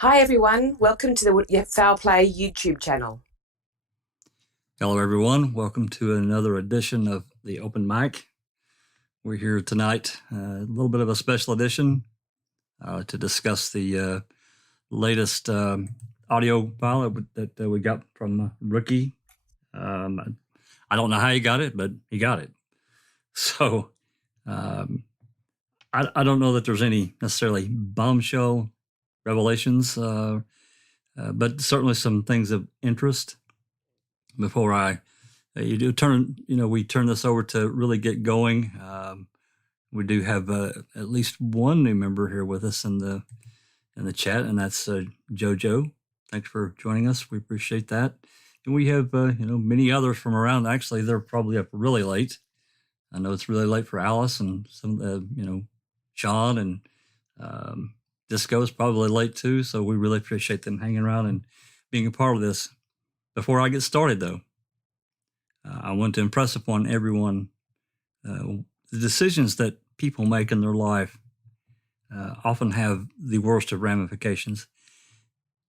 Hi everyone, welcome to the Foul Play YouTube channel. Hello everyone, welcome to another edition of the Open Mic. We're here tonight, a little bit of a special edition to discuss the latest audio file that we got from Rookie. I don't know how he got it, but he got it. So I don't know that there's any necessarily bombshell revelations, but certainly some things of interest. Before we turn this over to really get going. We do have at least one new member here with us in the chat, and that's JoJo. Thanks for joining us. We appreciate that. And we have many others from around. Actually, they're probably up really late. I know it's really late for Alice and some Sean and Disco is probably late too. So we really appreciate them hanging around and being a part of this. Before I get started, though, I want to impress upon everyone the decisions that people make in their life often have the worst of ramifications.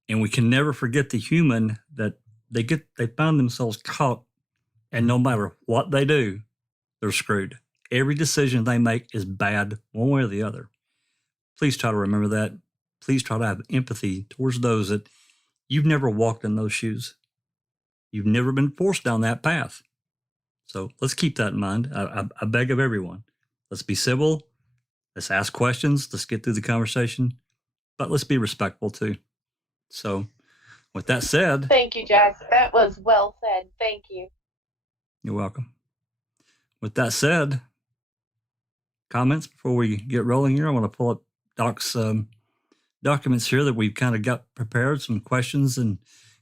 And we can never forget the human that they find themselves caught, and no matter what they do, they're screwed. Every decision they make is bad one way or the other. Please try to remember that. Please try to have empathy towards those that you've never walked in those shoes. You've never been forced down that path. So let's keep that in mind. I beg of everyone. Let's be civil. Let's ask questions. Let's get through the conversation. But let's be respectful too. So with that said. Thank you, Jack. That was well said. Thank you. You're welcome. With that said, comments before we get rolling here. I want to pull up Doc's documents here that we've kind of got prepared, some questions and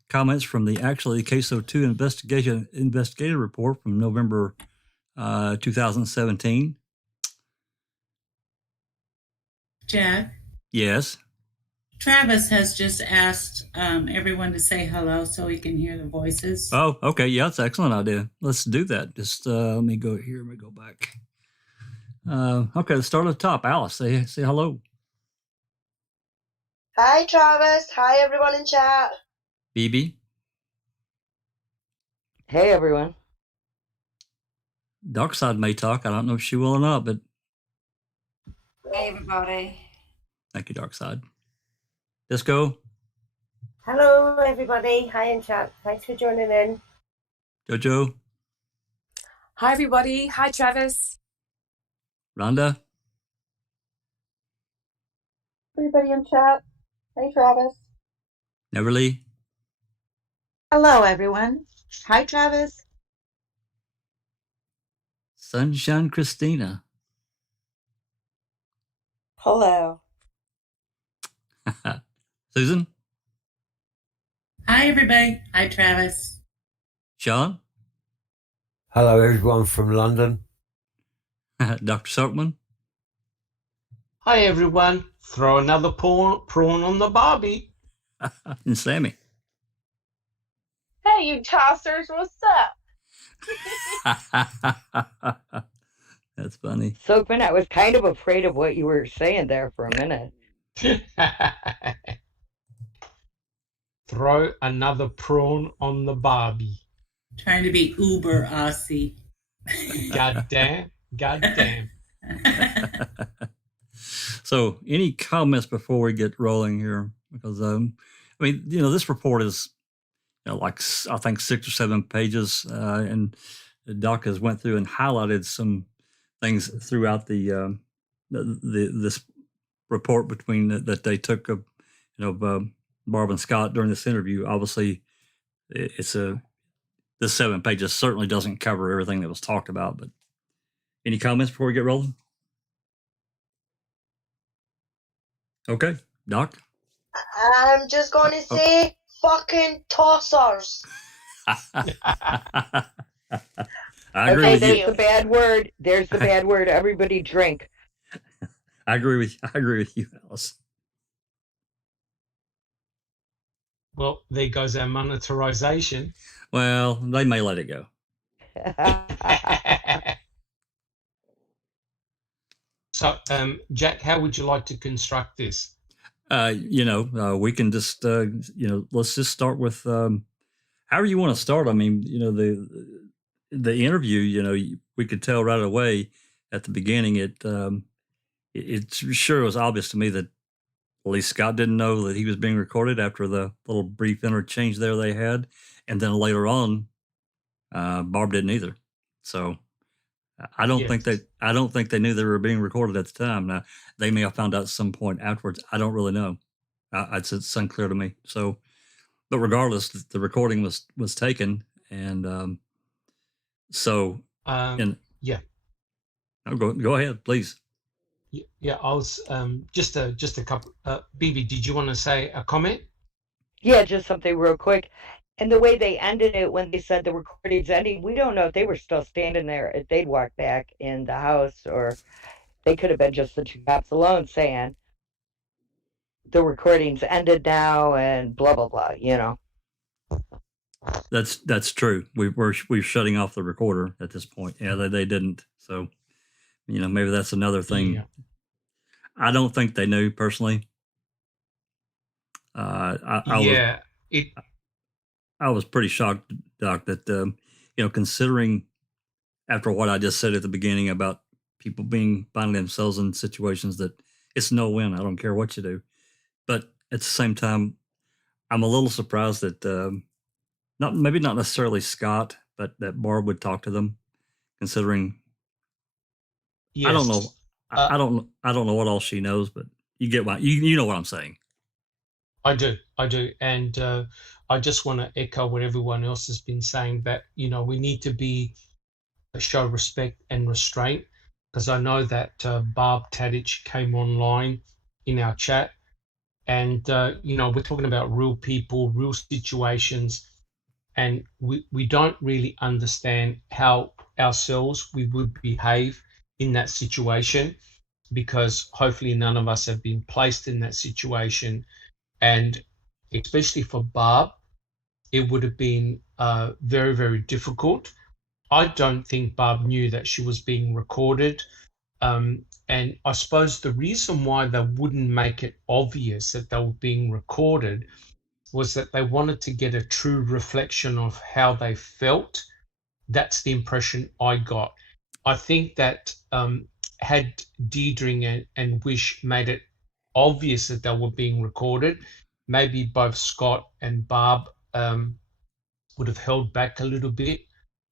comments from the CASO 2 investigative report from November 2017. Jack? Yes? Travis has just asked everyone to say hello so he can hear the voices. Oh, okay. Yeah, that's an excellent idea. Let's do that. Just let me go here. Let me go back. Okay, let's start at the top. Alice, say hello. Hi, Travis. Hi, everyone in chat. BB. Hey, everyone. Darkside may talk. I don't know if she will or not, but. Hey, everybody. Thank you, Darkside. Disco. Hello, everybody. Hi in chat. Thanks for joining in. JoJo. Hi everybody. Hi Travis. Rhonda. Everybody in chat. Hey, Travis. Neverly. Hello, everyone. Hi, Travis. Sunshine Christina. Hello. Susan. Hi, everybody. Hi, Travis. Sean. Hello, everyone from London. Dr. Silkman. Hi, everyone. Throw another prawn on the Barbie. And Sammy. Hey, you tossers. What's up? That's funny. Silkman, I was kind of afraid of what you were saying there for a minute. Throw another prawn on the Barbie. Trying to be uber Aussie. God damn. God damn. So any comments before we get rolling here? Because, this report is, like, I think 6 or 7 pages, and Doc has went through and highlighted some things throughout this report that they took of, Barb and Scott during this interview. Obviously, this 7 pages certainly doesn't cover everything that was talked about. But any comments before we get rolling? Okay, Doc. I'm just going to say fucking tossers. I agree Okay, with you. there's the bad word. There's the bad word. Everybody drink. I agree with you, Alice. Well, there goes our monetization. Well, they may let it go. So, Jack, how would you like to construct this? We can just, let's just start with however you want to start. I mean, the interview, we could tell right away at the beginning. It sure was obvious to me that at least Scott didn't know that he was being recorded after the little brief interchange there they had, and then later on, Barb didn't either. So I don't think they knew they were being recorded at the time. Now they may have found out at some point afterwards. I don't really know. It's unclear to me. So, but regardless, the recording was taken, and Yeah. Oh, go ahead, please. Yeah, I was just a couple. BB, did you want to say a comment? Yeah, just something real quick. And the way they ended it when they said the recording's ending, we don't know if they were still standing there, if they'd walked back in the house, or they could have been just the two cops alone saying the recording's ended now and blah blah blah. That's true. We're shutting off the recorder at this point. Yeah, they didn't. So, maybe that's another thing. Yeah. I don't think they knew personally. I was pretty shocked, Doc, that considering after what I just said at the beginning about people finding themselves in situations that it's no win. I don't care what you do, but at the same time, I'm a little surprised that not necessarily Scott, but that Barb would talk to them, considering. Yes. I don't know. I don't know what all she knows, but you get what you know what I'm saying. I do, and I just want to echo what everyone else has been saying, that we need to show respect and restraint, because I know that Barb Tadich came online in our chat, and we're talking about real people, real situations, and we don't really understand how ourselves we would behave in that situation, because hopefully none of us have been placed in that situation. And especially for Barb, it would have been very, very difficult. I don't think Barb knew that she was being recorded. And I suppose the reason why they wouldn't make it obvious that they were being recorded was that they wanted to get a true reflection of how they felt. That's the impression I got. I think that had Deirdre and Wish made it obvious that they were being recorded, maybe both Scott and Barb would have held back a little bit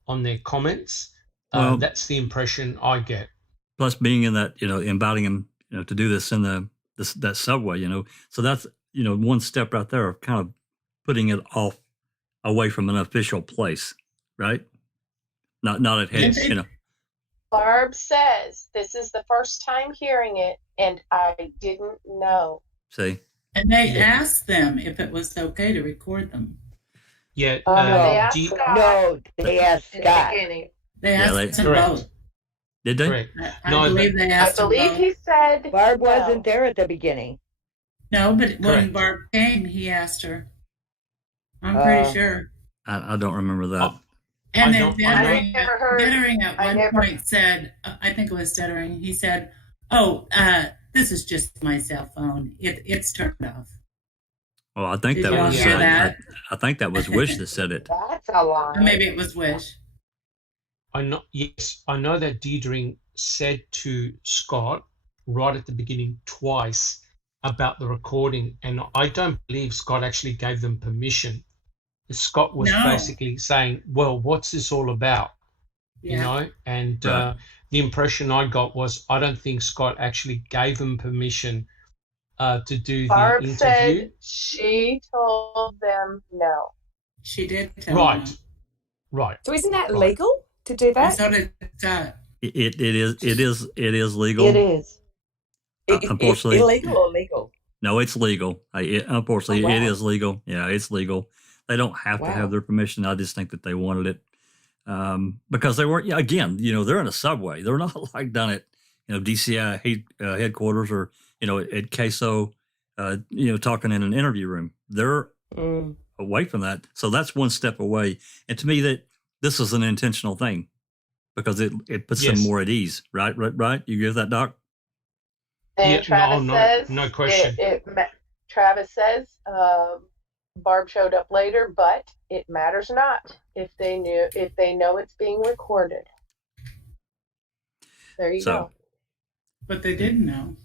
on their comments. Well, that's the impression I get. Plus, being in that, inviting him, to do this in that subway, so that's one step right there of kind of putting it off away from an official place, right? Not at head, Barb says this is the first time hearing it, and I didn't know. See? And they asked them if it was okay to record them. Yeah. They asked Scott. They asked Scott. They asked them both. Did they? Correct. I believe they asked them both. He said Barb wasn't there at the beginning. No, but when Barb came, he asked her. I'm pretty sure. I don't remember that. And then Dettering at one point said, I think it was Dettering, he said, this is just my cell phone. It's turned off. Well, I think that was I think that was Wish that said it. That's a lie. Or maybe it was Wish. I know that Deirdre said to Scott right at the beginning twice about the recording, and I don't believe Scott actually gave them permission. Scott was basically saying, well, what's this all about? Yeah. And the impression I got was I don't think Scott actually gave them permission to do Barb the interview. said she told them no. She did tell them. Right. So isn't that legal to do that? So did Scott. It is legal. It is. Unfortunately, illegal or legal? No, it's legal. Unfortunately, it is legal. Yeah, it's legal. They don't have to have their permission. I just think that they wanted it because they weren't. Yeah, again, they're in a subway. They're not like down at DCI headquarters or at CASO, talking in an interview room. They're away from that, so that's one step away. And to me, that this is an intentional thing because it puts them more at ease. Right. You give that, Doc? And Travis says no question. Travis says Barb showed up later, but it matters not if they know it's being recorded. There you go. But they didn't know.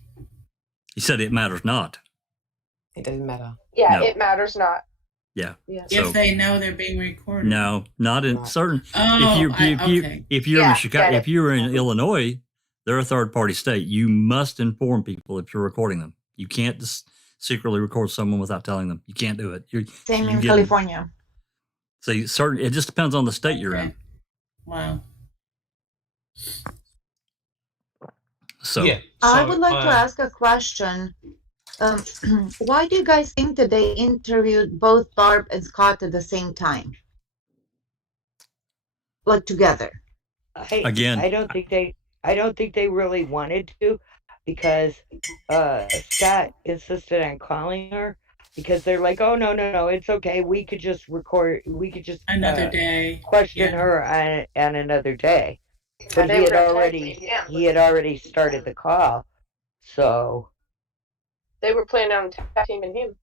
He said it matters not. It doesn't matter. Yeah, No. it matters not. Yeah. If they know they're being recorded. No, not in certain. Oh, if you're in Chicago, if you're in Illinois, they're a third party state. You must inform people if you're recording them. You can't just secretly record someone without telling them. You can't do it. Same in California. So it just depends on the state you're in. Wow. So, I would like to ask a question. Why do you guys think that they interviewed both Barb and Scott at the same time? Like together? I don't think they really wanted to, because Scott insisted on calling her, because they're like, oh no, it's okay. We could just record. We could just another day question her on another day. But he had already started the call, so they were planning on tag teaming him.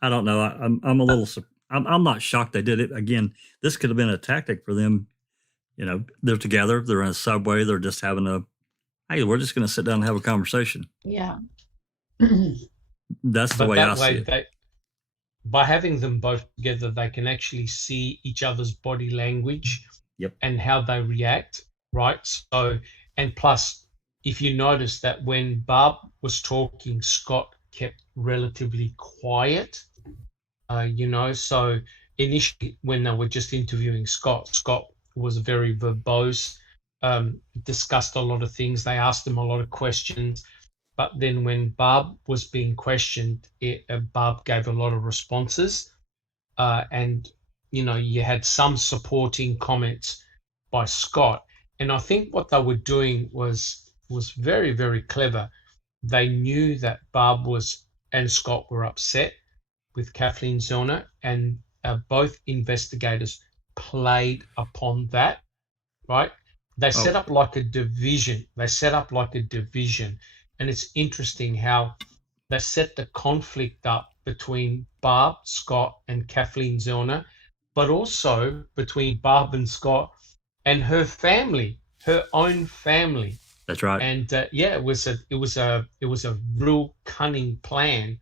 I don't know. I'm a little. I'm not shocked they did it. Again, this could have been a tactic for them. You know, they're together. They're in a subway. They're just having hey, we're just going to sit down and have a conversation. Yeah. That's the way I see it. By having them both together, they can actually see each other's body language. Yep. And how they react, right? So, and plus, if you notice that when Barb was talking, Scott kept relatively quiet, so initially when they were just interviewing Scott was very verbose, discussed a lot of things. They asked him a lot of questions. But then when Barb was being questioned, Barb gave a lot of responses, and you had some supporting comments by Scott. And I think what they were doing was very, very clever. They knew that Barb and Scott were upset with Kathleen Zellner, and both investigators played upon that, right? They set up like a division. And it's interesting how they set the conflict up between Barb, Scott, and Kathleen Zellner, but also between Barb and Scott and her family, her own family. That's right. And it was a real cunning plan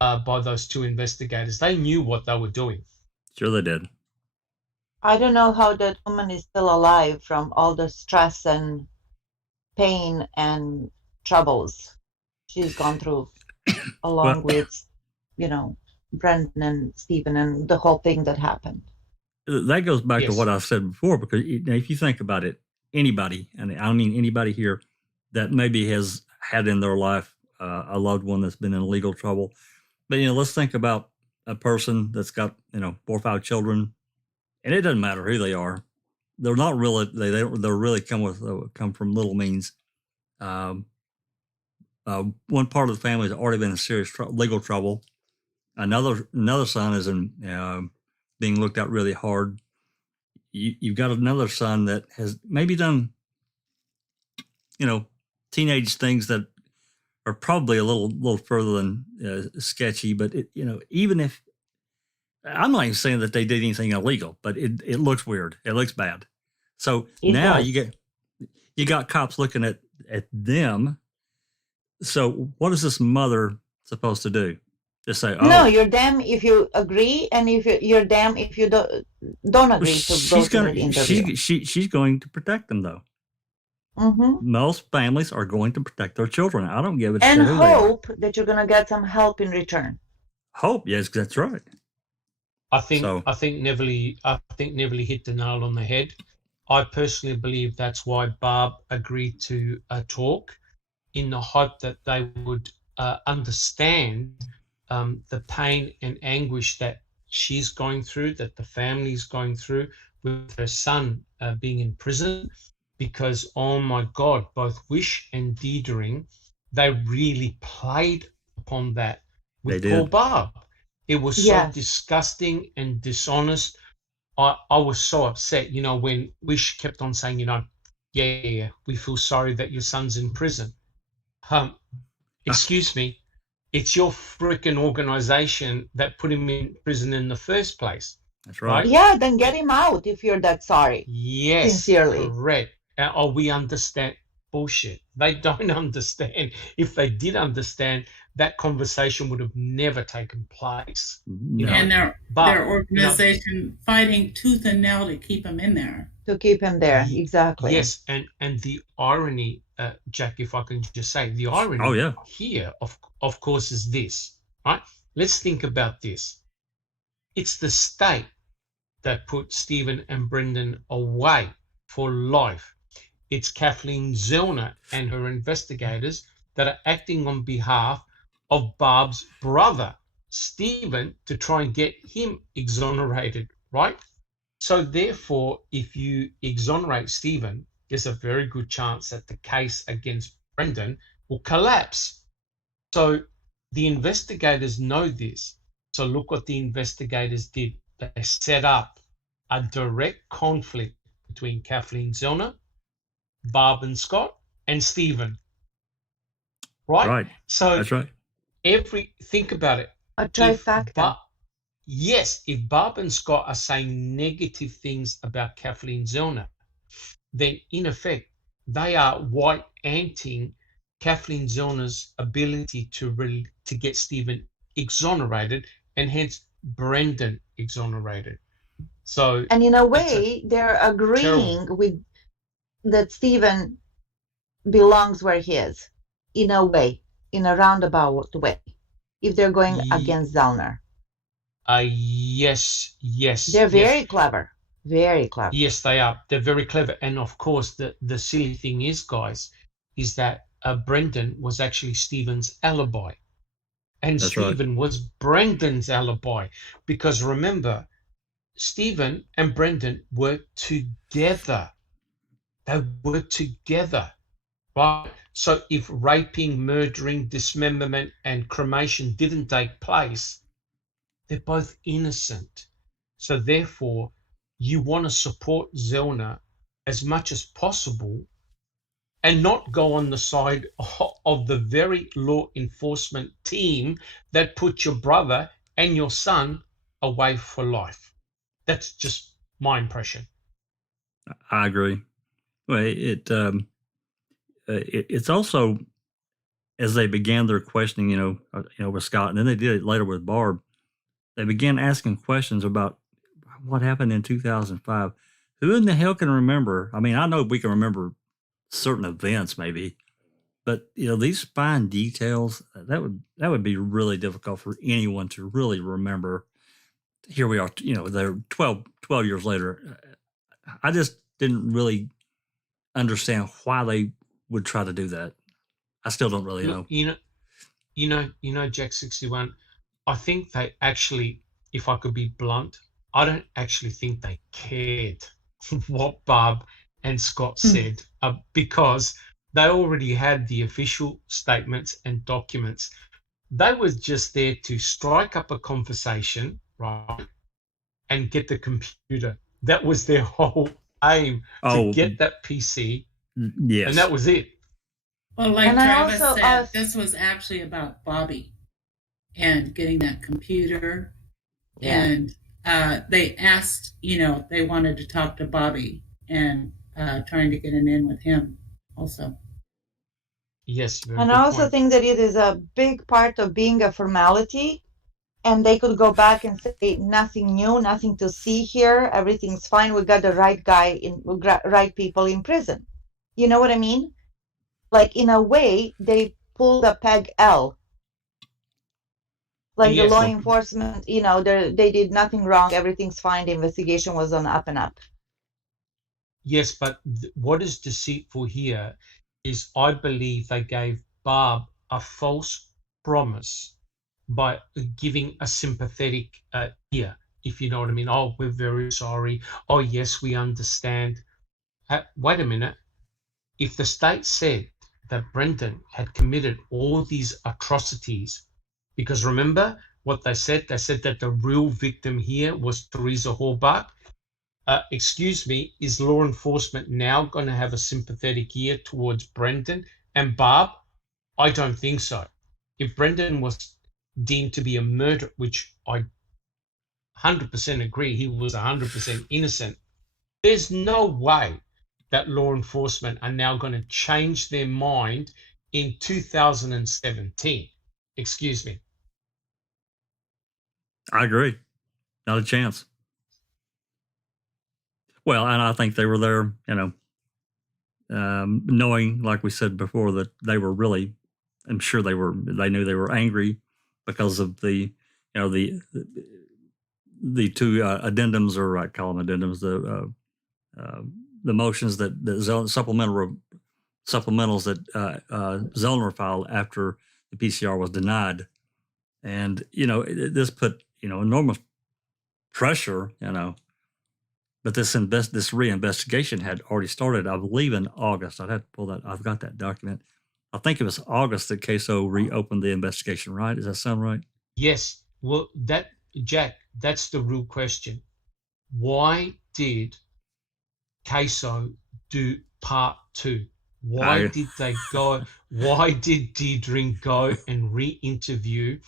by those two investigators. They knew what they were doing. Sure, they did. I don't know how that woman is still alive from all the stress and pain and troubles she's gone through, along with, Brendan and Stephen and the whole thing that happened. That goes back to what I said before, because if you think about it, anybody, and I don't mean anybody here, that maybe has had in their life a loved one that's been in legal trouble. But, let's think about a person that's got, 4 or 5 children, and it doesn't matter who they are. They're not really, they're really come from little means. One part of the family has already been in serious legal trouble. Another son is being looked at really hard. You've got another son that has maybe done, teenage things that are probably a little further than sketchy. But even if, I'm not even saying that they did anything illegal, but it looks weird. It looks bad. So now you got cops looking at them. So what is this mother supposed to do? Just say, no, you're damn if you agree, and if you're damn if you don't agree. She's going to protect them, though. Mm-hmm. Most families are going to protect their children. I don't give a shit. And hope that you're going to get some help in return. Hope, yes, that's right. I think Neville hit the nail on the head. I personally believe that's why Barb agreed to talk, in the hope that they would understand the pain and anguish that she's going through, that the family's going through with her son being in prison. Because, oh my God, both Wish and Deidre, they really played upon that with poor Barb. It was so disgusting and dishonest. I was so upset, when Wish kept on saying, yeah, we feel sorry that your son's in prison. Excuse me, It's your freaking organization that put him in prison in the first place. That's right. Yeah, then get him out if you're that sorry. Yes, Sincerely. correct. We understand bullshit. They don't understand. If they did understand, that conversation would have never taken place. No. And their organization fighting tooth and nail to keep him in there. To keep him there, exactly. Yes, and the irony, Jack, if I can just say, the irony here, of course, is this, right? Let's think about this. It's the state that put Stephen and Brendan away for life. It's Kathleen Zellner and her investigators that are acting on behalf of Barb's brother, Stephen, to try and get him exonerated, right? So therefore, if you exonerate Stephen, there's a very good chance that the case against Brendan will collapse. So the investigators know this. So look what the investigators did. They set up a direct conflict between Kathleen Zellner, Barb and Scott, and Stephen. Right? So that's right. Think about it. A trifecta. Yes, if Barb and Scott are saying negative things about Kathleen Zellner, then in effect, they are white-anting Kathleen Zellner's ability to get Stephen exonerated and hence Brendan exonerated. So, and in a way, they're agreeing with that Stephen belongs where he is, in a way, in a roundabout way, if they're going against Zellner. Yes. They're very clever. Very clever. Yes, they are. They're very clever. And of course, the silly thing is, guys, is that Brendan was actually Stephen's alibi. And That's Stephen was Brendan's alibi. Because remember, Stephen and Brendan worked together. They worked together, right? So if raping, murdering, dismemberment, and cremation didn't take place, they're both innocent. So therefore, you want to support Zellner as much as possible and not go on the side of the very law enforcement team that put your brother and your son away for life. That's just my impression. I agree. Well, it's also, as they began their questioning, with Scott, and then they did it later with Barb, they began asking questions about what happened in 2005. Who in the hell can remember? I mean, I know we can remember certain events maybe, but these fine details, that would be really difficult for anyone to really remember. Here we are, they're 12 years later. I just didn't really understand why they would try to do that. I still don't really know. Jack 61, I think they actually, if I could be blunt, I don't actually think they cared what Barb and Scott said because they already had the official statements and documents. They were just there to strike up a conversation, right, and get the computer. That was their whole aim, to get that PC. Yes. And that was it. Well, like Travis said, this was actually about Bobby and getting that computer. Yeah. And they asked, they wanted to talk to Bobby and trying to get an in with him also. Yes. And I also think that it is a big part of being a formality. And they could go back and say, nothing new, nothing to see here. Everything's fine. We got the right right people in prison. You know what I mean? Like, in a way, they pulled a peg L. Like the law enforcement, they did nothing wrong. Everything's fine. The investigation was on up and up. Yes, but what is deceitful here is I believe they gave Barb a false promise by giving a sympathetic ear, if you know what I mean. Oh, we're very sorry. Oh, yes, we understand. Wait a minute. If the state said that Brendan had committed all these atrocities, because remember what they said? They said that the real victim here was Teresa Hallbach. Excuse me, is law enforcement now going to have a sympathetic ear towards Brendan and Barb? I don't think so. if Brendan was deemed to be a murderer, which I 100% agree he was 100% innocent, there's no way that law enforcement are now going to change their mind in 2017. Excuse me. I agree. Not a chance. Well, and I think they were there, knowing, like we said before, that they were really, I'm sure they knew they were angry because of the two addendums, or I call them addendums, the motions that supplementals that Zollner filed after the PCR was denied. And, this put, enormous pressure, but this reinvestigation had already started, I believe, in August. I'd have to pull that. I've got that document. I think it was August that CASO reopened the investigation, right? Does that sound right? Yes. Well, Jack, that's the real question. Why did CASO do part 2? Why did Deirdre go and re-interview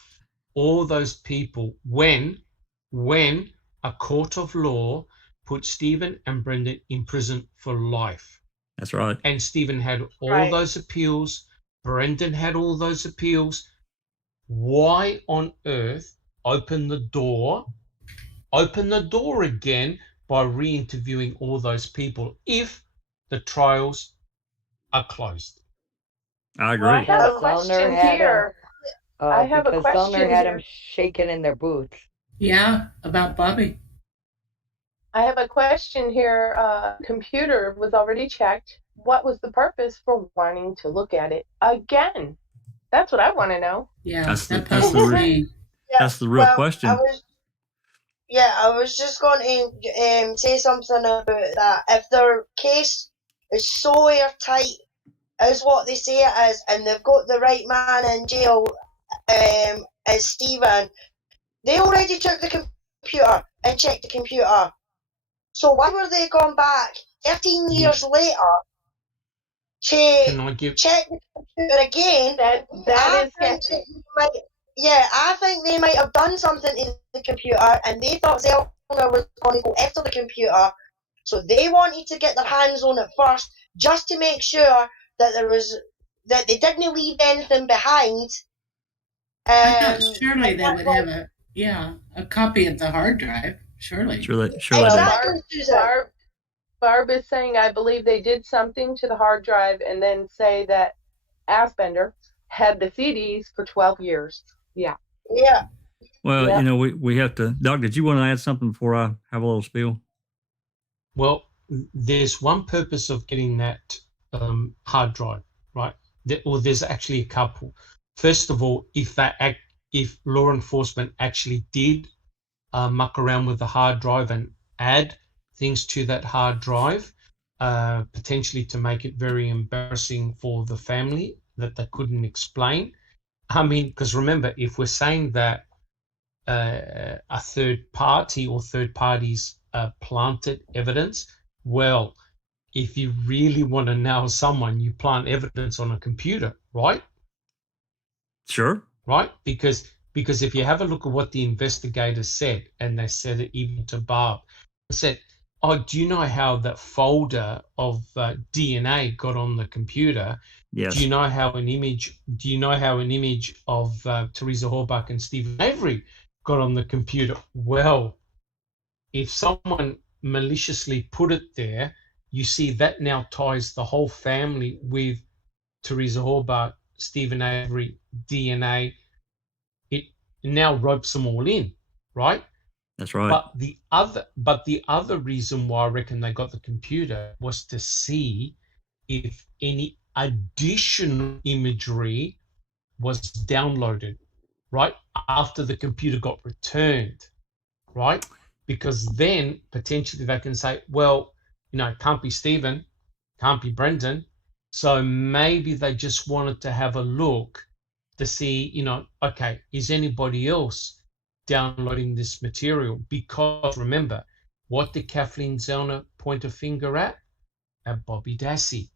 all those people when a court of law put Stephen and Brendan in prison for life? That's right. And Stephen had all those appeals. Brendan had all those appeals. Why on earth open the door again by re-interviewing all those people if the trials are closed? I agree. Well, I have a question here. I have a question Zollner had them shaking in their boots. Yeah, about Bobby. I have a question here. Computer was already checked. What was the purpose for wanting to look at it again? That's what I want to know. Yeah, that's the real question. I was just going to say something about that. If their case is so airtight, is what they say it is, and they've got the right man in jail as Stephen, they already took the computer and checked the computer. So why were they gone back 13 years later to check the computer again? I think they might have done something to the computer, and they thought Zelda was going to go after the computer, so they wanted to get their hands on it first, just to make sure that they didn't leave anything behind. Surely they would have a copy of the hard drive. Surely. Exactly. Barb is saying, I believe they did something to the hard drive and then say that Asbender had the CDs for 12 years. Yeah. Well, we have to. Doc, did you want to add something before I have a little spiel? Well, there's one purpose of getting that hard drive, right? There's actually a couple. First of all, if law enforcement actually did muck around with the hard drive and add things to that hard drive, potentially to make it very embarrassing for the family that they couldn't explain. I mean, because remember, if we're saying that a third party or third parties planted evidence, well, if you really want to nail someone, you plant evidence on a computer, right? Sure. Right? Because if you have a look at what the investigators said, and they said it even to Barb, they said, oh, do you know how that folder of DNA got on the computer? Yes. Do you know how an image of Teresa Horbach and Stephen Avery got on the computer? Well, if someone maliciously put it there, you see that now ties the whole family with Teresa Horbach, Stephen Avery, DNA. It now ropes them all in, right? That's right. But the other reason why I reckon they got the computer was to see if any additional imagery was downloaded, right, after the computer got returned, right? Because then potentially they can say, well, it can't be Stephen, can't be Brendan, so maybe they just wanted to have a look to see, okay, is anybody else downloading this material? Because remember, what did Kathleen Zellner point a finger at? At Bobby Dassey,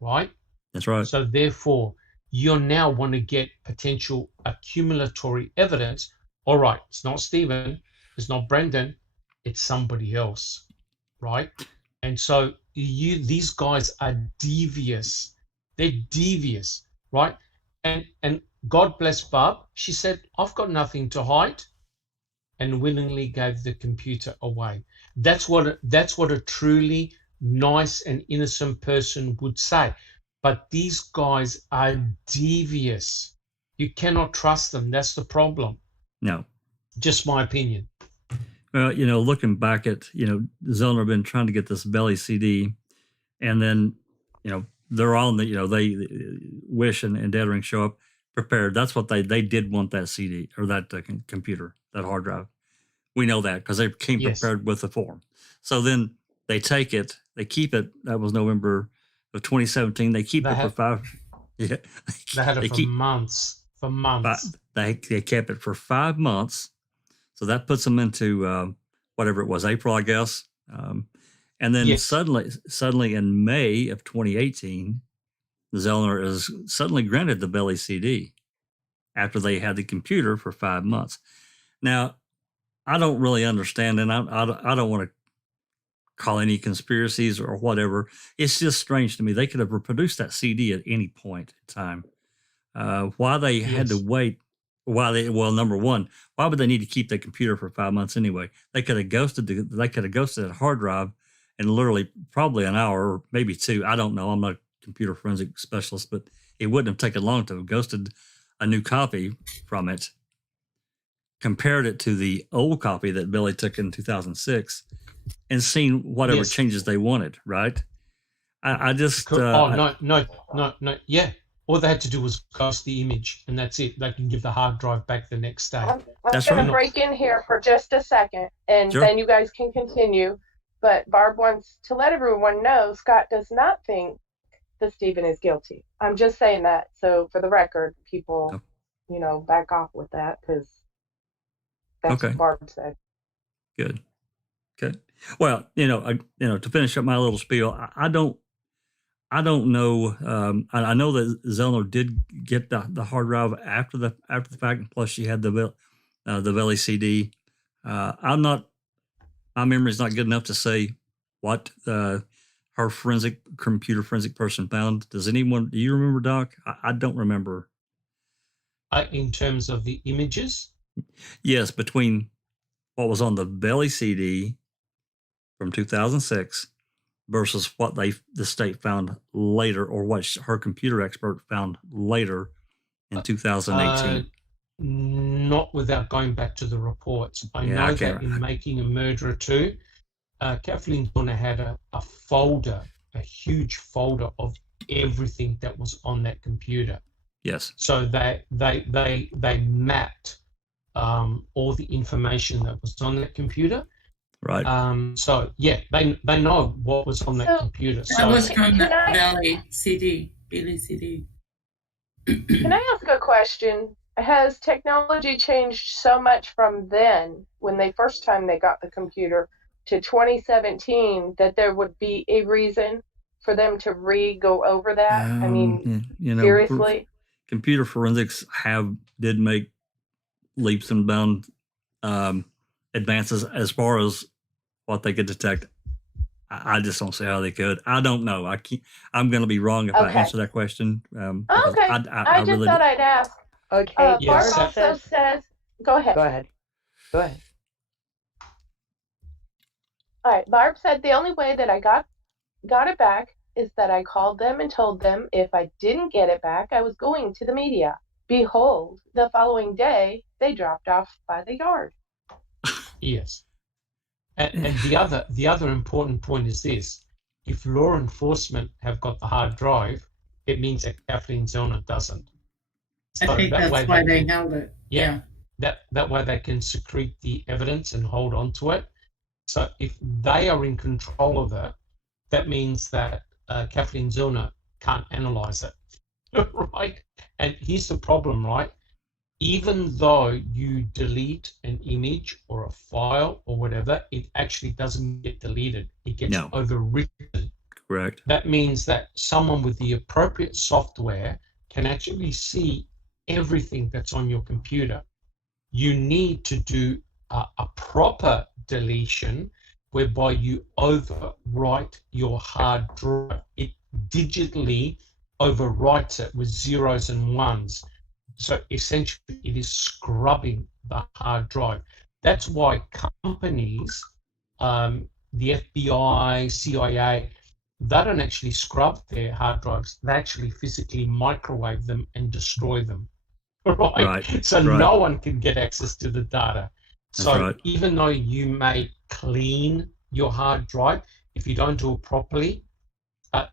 right? That's right. So therefore, you now want to get potential accumulatory evidence. All right, it's not Stephen, it's not Brendan, it's somebody else, right? And so these guys are devious. They're devious, right? And God bless Barb. She said, I've got nothing to hide, and willingly gave the computer away. That's what a truly nice and innocent person would say. But these guys are devious. You cannot trust them. That's the problem. No. Just my opinion. Well, looking back at, Zellner been trying to get this Belly CD, and then, they're on the, they Wish and Deadring show up prepared. That's what they did want, that CD or that computer, that hard drive. We know that because they came prepared with the form. So then they take it, they keep it. That was November of 2017. They keep it for 5. Yeah, they had it for months. For months. They kept it for 5 months. So that puts them into whatever it was, April, I guess. And then suddenly in May of 2018, Zellner is suddenly granted the Belly CD after they had the computer for 5 months. Now, I don't really understand, and I don't want to call any conspiracies or whatever. It's just strange to me. They could have reproduced that CD at any point in time. Why they had to wait? Number one, why would they need to keep that computer for 5 months anyway? They could have ghosted that hard drive in literally probably an hour or maybe 2. I don't know. I'm not a computer forensic specialist, but it wouldn't have taken long to have ghosted a new copy from it, compared it to the old copy that Billy took in 2006, and seen whatever changes they wanted, right? I just... No. Yeah. All they had to do was ghost the image, and that's it. They can give the hard drive back the next day. I'm going to break in here for just a second, and then you guys can continue. But Barb wants to let everyone know Scott does not think that Stephen is guilty. I'm just saying that. So for the record, people, back off with that, because that's what Barb said. Good. Okay. Well, to finish up my little spiel, I don't know. I know that Zellner did get the hard drive after the fact, and plus she had the Belly CD. My memory's not good enough to say what her computer forensic person found. Do you remember, Doc? I don't remember. In terms of the images? Yes, between what was on the Belly CD from 2006 versus what the state found later, or what her computer expert found later in 2018. Not without going back to the reports. I know that in Making a Murderer 2, Kathleen Dorner had a folder, a huge folder of everything that was on that computer. Yes. So they mapped all the information that was on that computer. Right. So they know what was on that computer. That was from the Belly CD. Can I ask a question? Has technology changed so much from then, when they got the computer, to 2017, that there would be a reason for them to go over that? I mean, seriously? Computer forensics did make leaps and bounds advances as far as what they could detect. I just don't see how they could. I don't know. I'm going to be wrong if I answer that question. Okay. I just really thought I'd ask. Okay. Barb also says, go ahead. Go ahead. All right. Barb said the only way that I got it back is that I called them and told them if I didn't get it back, I was going to the media. Behold, the following day, they dropped off by the yard. Yes. And the other important point is this: if law enforcement have got the hard drive, it means that Kathleen Zellner doesn't. So I think that's why they held it. Yeah. That way they can secrete the evidence and hold on to it. So if they are in control of it, that means that Kathleen Zellner can't analyze it, right? And here's the problem, right? Even though you delete an image or a file or whatever, it actually doesn't get deleted. It gets overwritten. Correct. That means that someone with the appropriate software can actually see everything that's on your computer. You need to do a proper deletion whereby you overwrite your hard drive. It digitally overwrites it with zeros and ones. So essentially, it is scrubbing the hard drive. That's why companies, the FBI, CIA, they don't actually scrub their hard drives. They actually physically microwave them and destroy them. Right. So no one can get access to the data. So even though you may clean your hard drive, if you don't do it properly,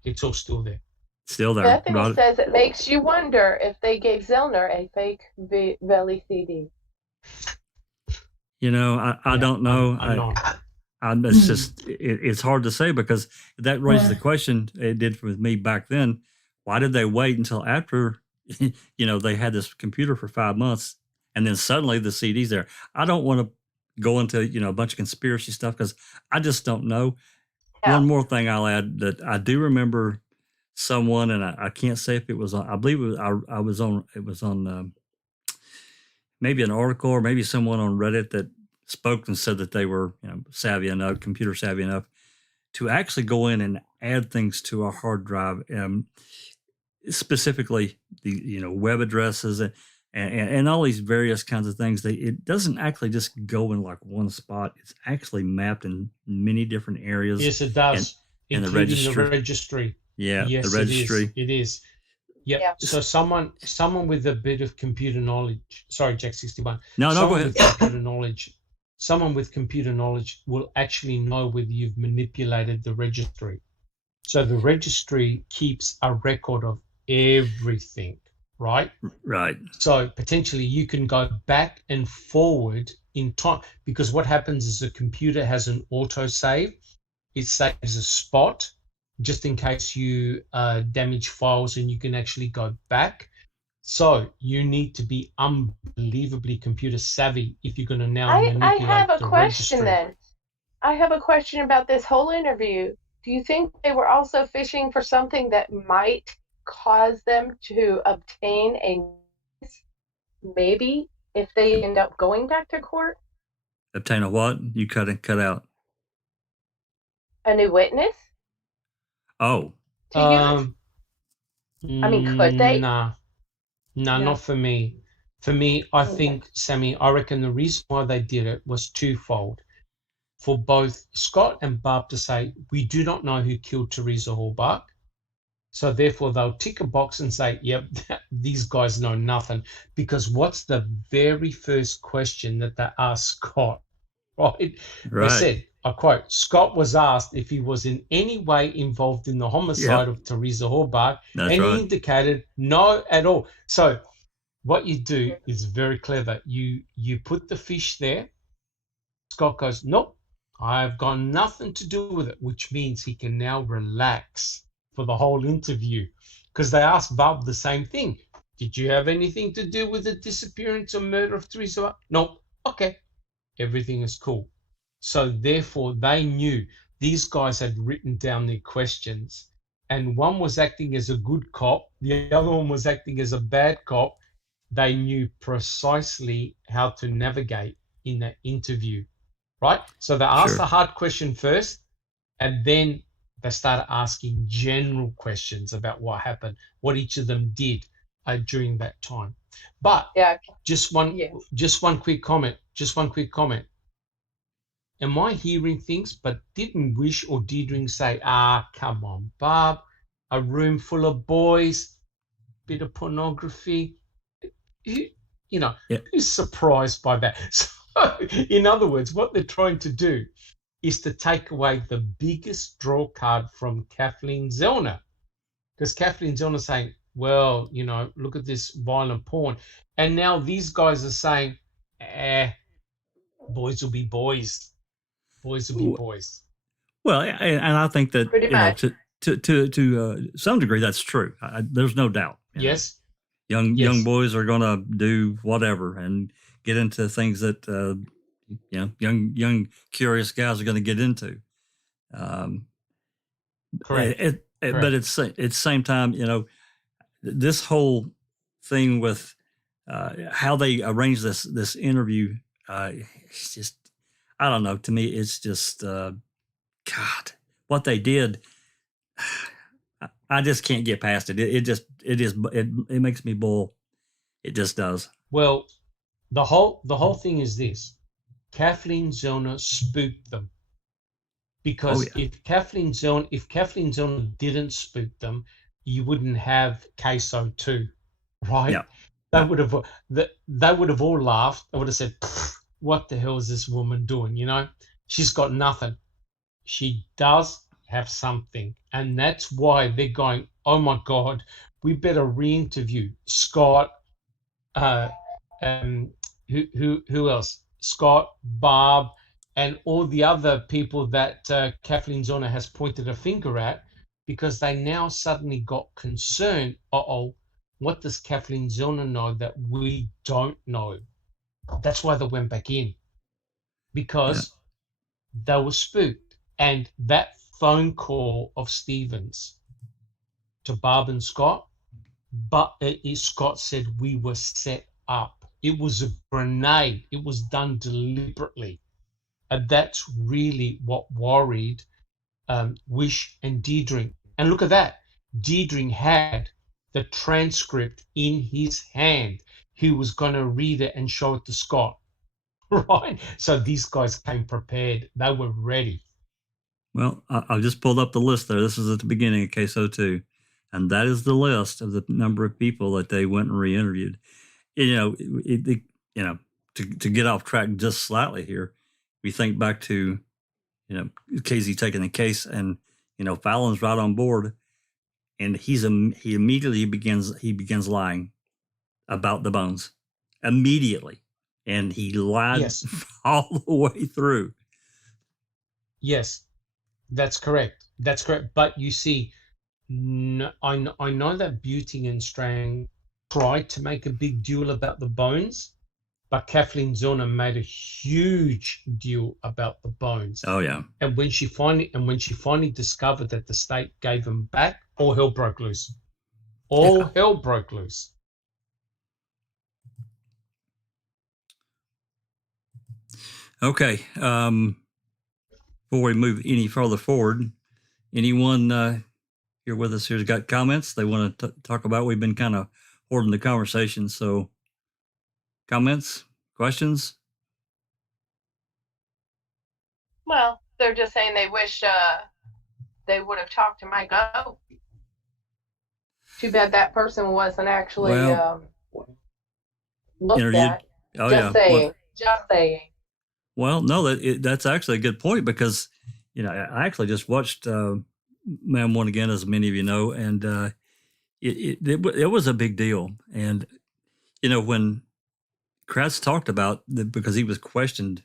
it's all still there. Still there. Bethany says it makes you wonder if they gave Zellner a fake Veli CD. You know, I don't know. It's just it's hard to say, because that raises the question. It did with me back then. Why did they wait until after, you know, they had this computer for 5 months and then suddenly the CD's there? I don't want to go into, you know, a bunch of conspiracy stuff because I just don't know. Yeah. One more thing I'll add, that I do remember someone, and I can't say if it was on, I believe it was on maybe an article or maybe someone on Reddit that spoke and said that they were, you know, computer savvy enough to actually go in and add things to our hard drive, specifically the, you know, web addresses and all these various kinds of things. It doesn't actually just go in like one spot. It's actually mapped in many different areas. Yes, it does. And the registry. Yeah, yes, the registry. It is. Yeah. So someone with a bit of computer knowledge. Sorry, Jack 61. No, go ahead. Someone with computer knowledge will actually know whether you've manipulated the registry. So the registry keeps a record of everything, right? Right. So potentially you can go back and forward in time, because what happens is the computer has an autosave. It saves a spot just in case you damage files, and you can actually go back. So you need to be unbelievably computer savvy if you're going to now manipulate I have a registry. question then. I have a question about this whole interview. Do you think they were also fishing for something that might cause them to obtain maybe if they end up going back to court? Obtain a what? You cut out. A new witness? Oh. I mean, could they? No, not for me. For me, I think, Sammy, I reckon the reason why they did it was twofold. For both Scott and Barb to say, we do not know who killed Teresa Hallbach. So therefore, they'll tick a box and say, yep, these guys know nothing. Because what's the very first question that they asked Scott? Right? They said, I quote, Scott was asked if he was in any way involved in the homicide of Teresa Hallbach, and he indicated no at all. So what you do is very clever. You put the fish there. Scott goes, nope, I've got nothing to do with it, which means he can now relax for the whole interview, because they asked Barb the same thing. Did you have anything to do with the disappearance or murder of Teresa? Nope. Okay. Everything is cool. So therefore, they knew these guys had written down their questions, and one was acting as a good cop, the other one was acting as a bad cop. They knew precisely how to navigate in that interview, right? So they asked the hard question first, and then they started asking general questions about what happened, what each of them did during that time. But just one quick comment. Am I hearing things, but didn't Wish or Deidre say, come on, Barb, a room full of boys, bit of pornography? Who's surprised by that? So, in other words, what they're trying to do is to take away the biggest draw card from Kathleen Zellner. Because Kathleen Zellner's saying, well, look at this violent porn. And now these guys are saying, boys will be boys. Boys will be boys. Well, and I think that to some degree that's true. There's no doubt. Yes. Young boys are going to do whatever and get into things that young curious guys are going to get into. Correct. But it's the same time, this whole thing with how they arranged this interview, it's just, I don't know. To me, it's just God, what they did. I just can't get past it. It makes me boil. It just does. Well, the whole thing is this: Kathleen Zellner spooked them, because if Kathleen Zellner didn't spook them, you wouldn't have CASO 2, right? Yeah. They would have all laughed. They would have said, "What the hell is this woman doing? You know, she's got nothing." She does have something, and that's why they're going, "Oh my God, we better re-interview Scott." Who else? Scott, Barb, and all the other people that Kathleen Zellner has pointed a finger at, because they now suddenly got concerned. What does Kathleen Zellner know that we don't know? That's why they went back in, because they were spooked. And that phone call of Stevens to Barb and Scott, but Scott said we were set up. It was a grenade. It was done deliberately. And that's really what worried Wish and Deirdre. And look at that. Deirdre had the transcript in his hand. He was going to read it and show it to Scott. Right? So these guys came prepared. They were ready. Well, I just pulled up the list there. This is at the beginning of CASO 2. And that is the list of the number of people that they went and re-interviewed. To get off track just slightly here, we think back to, Casey taking the case, and Fallon's right on board, and he immediately begins lying about the bones immediately, and he lied all the way through. Yes, that's correct. That's correct. But you see, I know that Buting and Strang tried to make a big deal about the bones, but Kathleen Zellner made a huge deal about the bones. Oh yeah. And when she finally discovered that the state gave them back, all hell broke loose. Hell broke loose. Okay. Before we move any further forward, anyone here with us here's got comments they want to talk about? We've been kind of holding the conversation, so comments, questions? Well, they're just saying they wish they would have talked to Mike O. Too bad that person wasn't actually looked interviewed. at. Just saying. Well, no, that's actually a good point, because I actually just watched Man One again, as many of you know, and it was a big deal. And when Kratz talked about because he was questioned,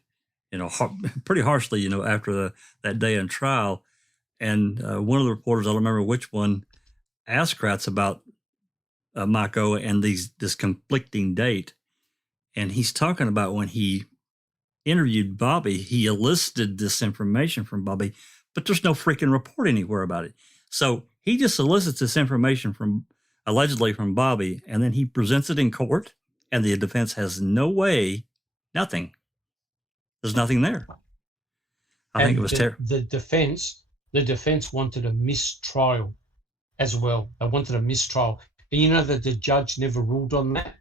pretty harshly, after that day in trial, and one of the reporters, I don't remember which one, asked Kratz about Mako and this conflicting date, and he's talking about when he interviewed Bobby, he elicited this information from Bobby, but there's no freaking report anywhere about it. So he just solicits this information allegedly from Bobby, and then he presents it in court, and the defense has nothing. There's nothing there. I think it was terrible. The defense wanted a mistrial as well. They wanted a mistrial. And you know that the judge never ruled on that?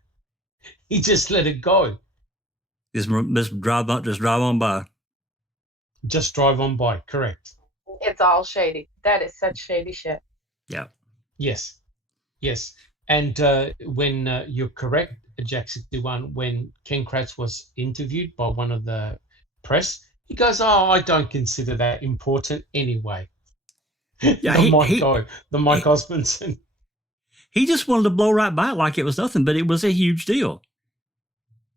He just let it go. Just drive on by. Just drive on by, correct. It's all shady. That is such shady shit. Yeah. Yes. And when you're correct, Jack 61, when Ken Kratz was interviewed by one of the press, he goes, I don't consider that important anyway. Yeah, the Mike Osmondson. He just wanted to blow right by it like it was nothing, but it was a huge deal.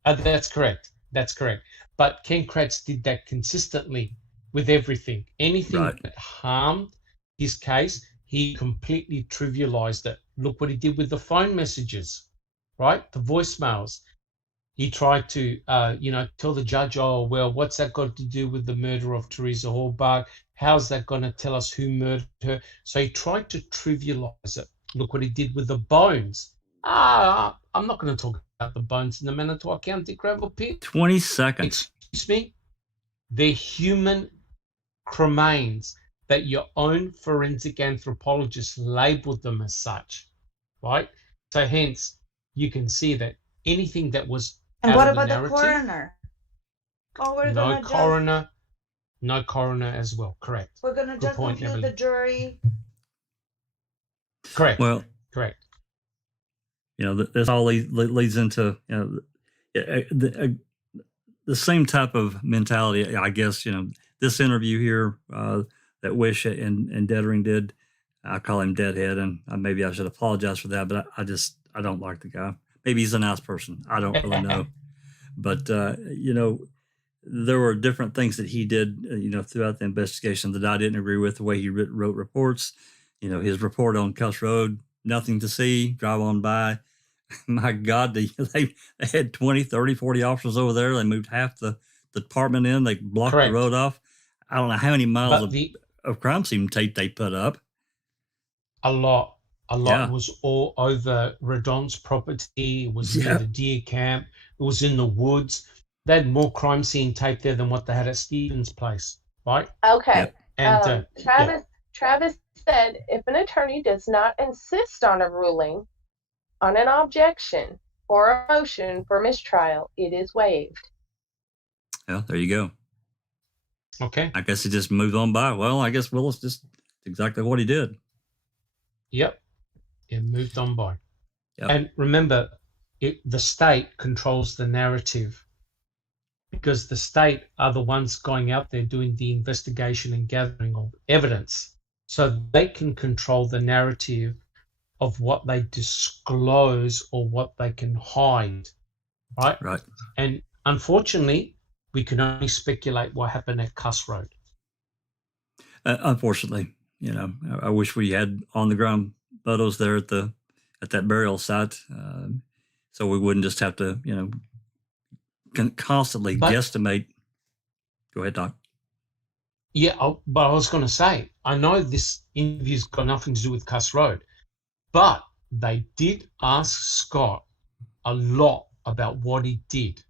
That's correct. But Ken Kratz did that consistently with everything. Anything that harmed his case, he completely trivialized it. Look what he did with the phone messages, right? The voicemails. He tried to, tell the judge, what's that got to do with the murder of Teresa Hallberg? How's that going to tell us who murdered her? So he tried to trivialize it. Look what he did with the bones. I'm not going to talk about the bones in the Manitowoc County gravel pit. 20 seconds. Excuse me? They're human cremains that your own forensic anthropologist labeled them as such, right? So hence, you can see that anything that was And out what of the about the narrative, coroner? Oh, we're no gonna coroner, no coroner as well. Correct. we're gonna Good just point, include Evelyn. the jury. Correct. Well, correct. You know, this all leads into, you know, the same type of mentality, I guess. You know, this interview here that Wish and Deadering did, I call him Deadhead, and maybe I should apologize for that, but I don't like the guy. Maybe he's a nice person. I don't really know. But, you know, there were different things that he did, you know, throughout the investigation that I didn't agree with, the way he wrote reports. You know, his report on Cuss Road, nothing to see, drive on by. My God, they had 20, 30, 40 officers over there. They moved half the department in. They blocked Correct. the road off. I don't know how many miles of crime scene tape they put up. A lot. Yeah. It was all over Redon's property. It was near the deer camp. It was in the woods. They had more crime scene tape there than what they had at Stephen's place, right? Okay. And Travis said if an attorney does not insist on a ruling, on an objection, or a motion for mistrial, it is waived. Yeah, there you go. Okay. I guess he just moved on by. Well, I guess Willis just exactly what he did. Yep. It moved on by. Yep. And remember, the state controls the narrative because the state are the ones going out there doing the investigation and gathering of evidence. So they can control the narrative of what they disclose or what they can hide, right? Right. And unfortunately, we can only speculate what happened at Cuss Road. Unfortunately, you know, I wish we had on the ground photos there at that burial site, so we wouldn't just have to, you know, constantly guesstimate. Go ahead, Doc. Yeah, but I was going to say, I know this interview's got nothing to do with Cuss Road, but they did ask Scott a lot about what he did,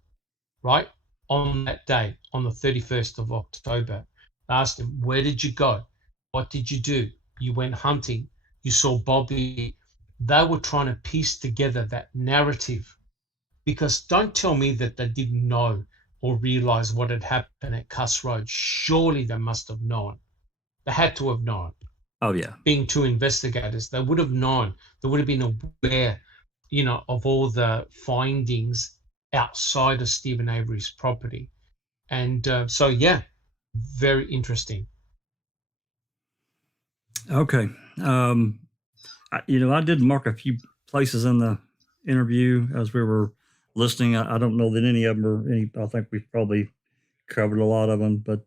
right? On that day, on the 31st of October. They asked him, where did you go? What did you do? You went hunting. You saw Bobby. They were trying to piece together that narrative because don't tell me that they didn't know or realize what had happened at Cuss Road. Surely they must have known. They had to have known. Oh, yeah. Being two investigators, they would have known. They would have been aware, you know, of all the findings outside of Stephen Avery's property. And so, yeah, very interesting. Okay. You know, I did mark a few places in the interview as we were listening. I don't know that any of them are any. I think we've probably covered a lot of them, but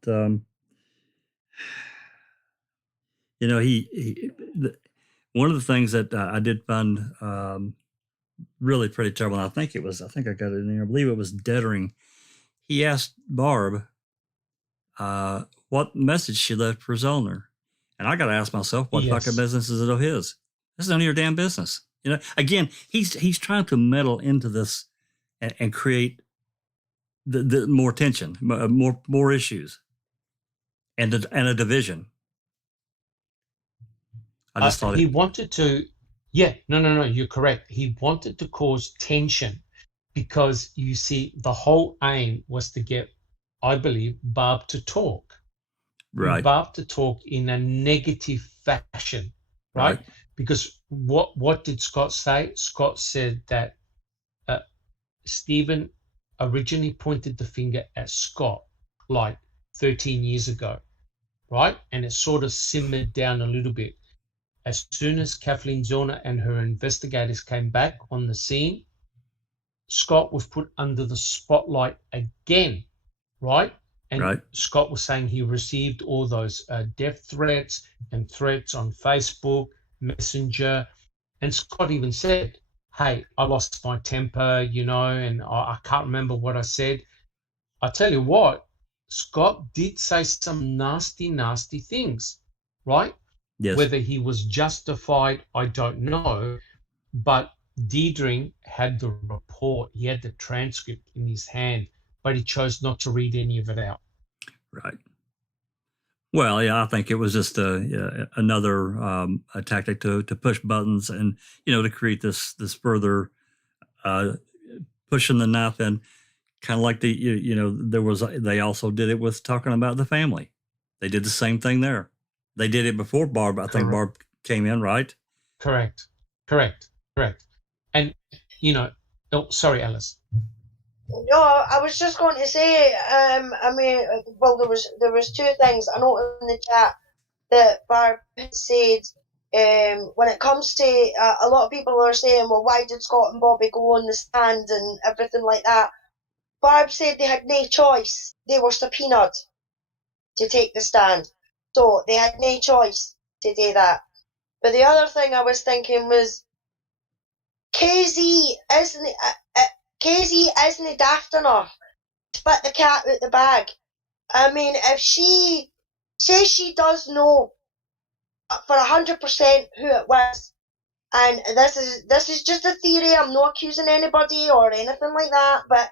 you know, one of the things that I did find really pretty terrible. And I think I got it in there. I believe it was Deadering. He asked Barb what message she left for his owner, and I got to ask myself, what fucking business is it of his? This is none of your damn business. You know, again, he's trying to meddle into this and create the more tension, more issues, and a division. I just thought he wanted to. Yeah, no, you're correct. He wanted to cause tension because you see, the whole aim was to get, I believe, Barb to talk. Right. Barb to talk in a negative fashion, right? Because what did Scott say? Scott said that Stephen originally pointed the finger at Scott like 13 years ago, right? And it sort of simmered down a little bit. As soon as Kathleen Zorner and her investigators came back on the scene, Scott was put under the spotlight again, right? And Scott was saying he received all those death threats and threats on Facebook, Messenger. And Scott even said, hey, I lost my temper, you know, and I can't remember what I said. I tell you what, Scott did say some nasty, nasty things, right? Yes. Whether he was justified, I don't know. But Diedring had the report. He had the transcript in his hand, but he chose not to read any of it out. Right. Well, yeah, I think it was just another a tactic to push buttons and, to create this further pushing the knife in, kind of like they also did it with talking about the family. They did the same thing there. They did it before Barb. I think Barb came in, right? Correct. And, sorry, Alice. No, I was just going to say, there was two things. I know in the chat that Barb said, when it comes to, a lot of people are saying, well, why did Scott and Bobby go on the stand and everything like that? Barb said they had no choice. They were subpoenaed to take the stand. So they had no choice to do that. But the other thing I was thinking was, Casey isn't daft enough to put the cat out the bag. I mean, if she says she does know for 100% who it was, and this is just a theory, I'm not accusing anybody or anything like that, but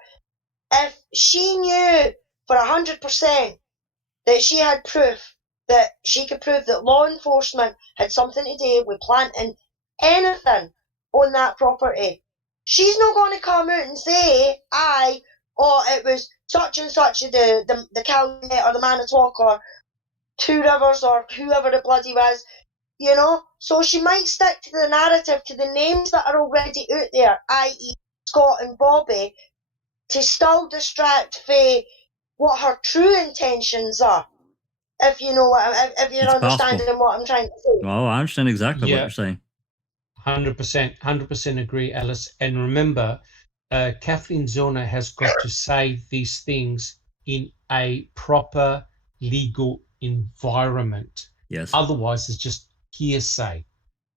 if she knew for 100% that she had proof, that she could prove that law enforcement had something to do with planting anything on that property, she's not going to come out and say, it was such and such, the Calumet or the Manitowoc or Two Rivers or whoever it bloody was, So she might stick to the narrative, to the names that are already out there, i.e. Scott and Bobby, to still distract for what her true intentions are. If you know if you're understanding what I'm trying to say. Well, I understand exactly what you're saying. 100% agree, Alice. And remember, Kathleen Zellner has got to say these things in a proper legal environment. Yes. Otherwise, it's just hearsay.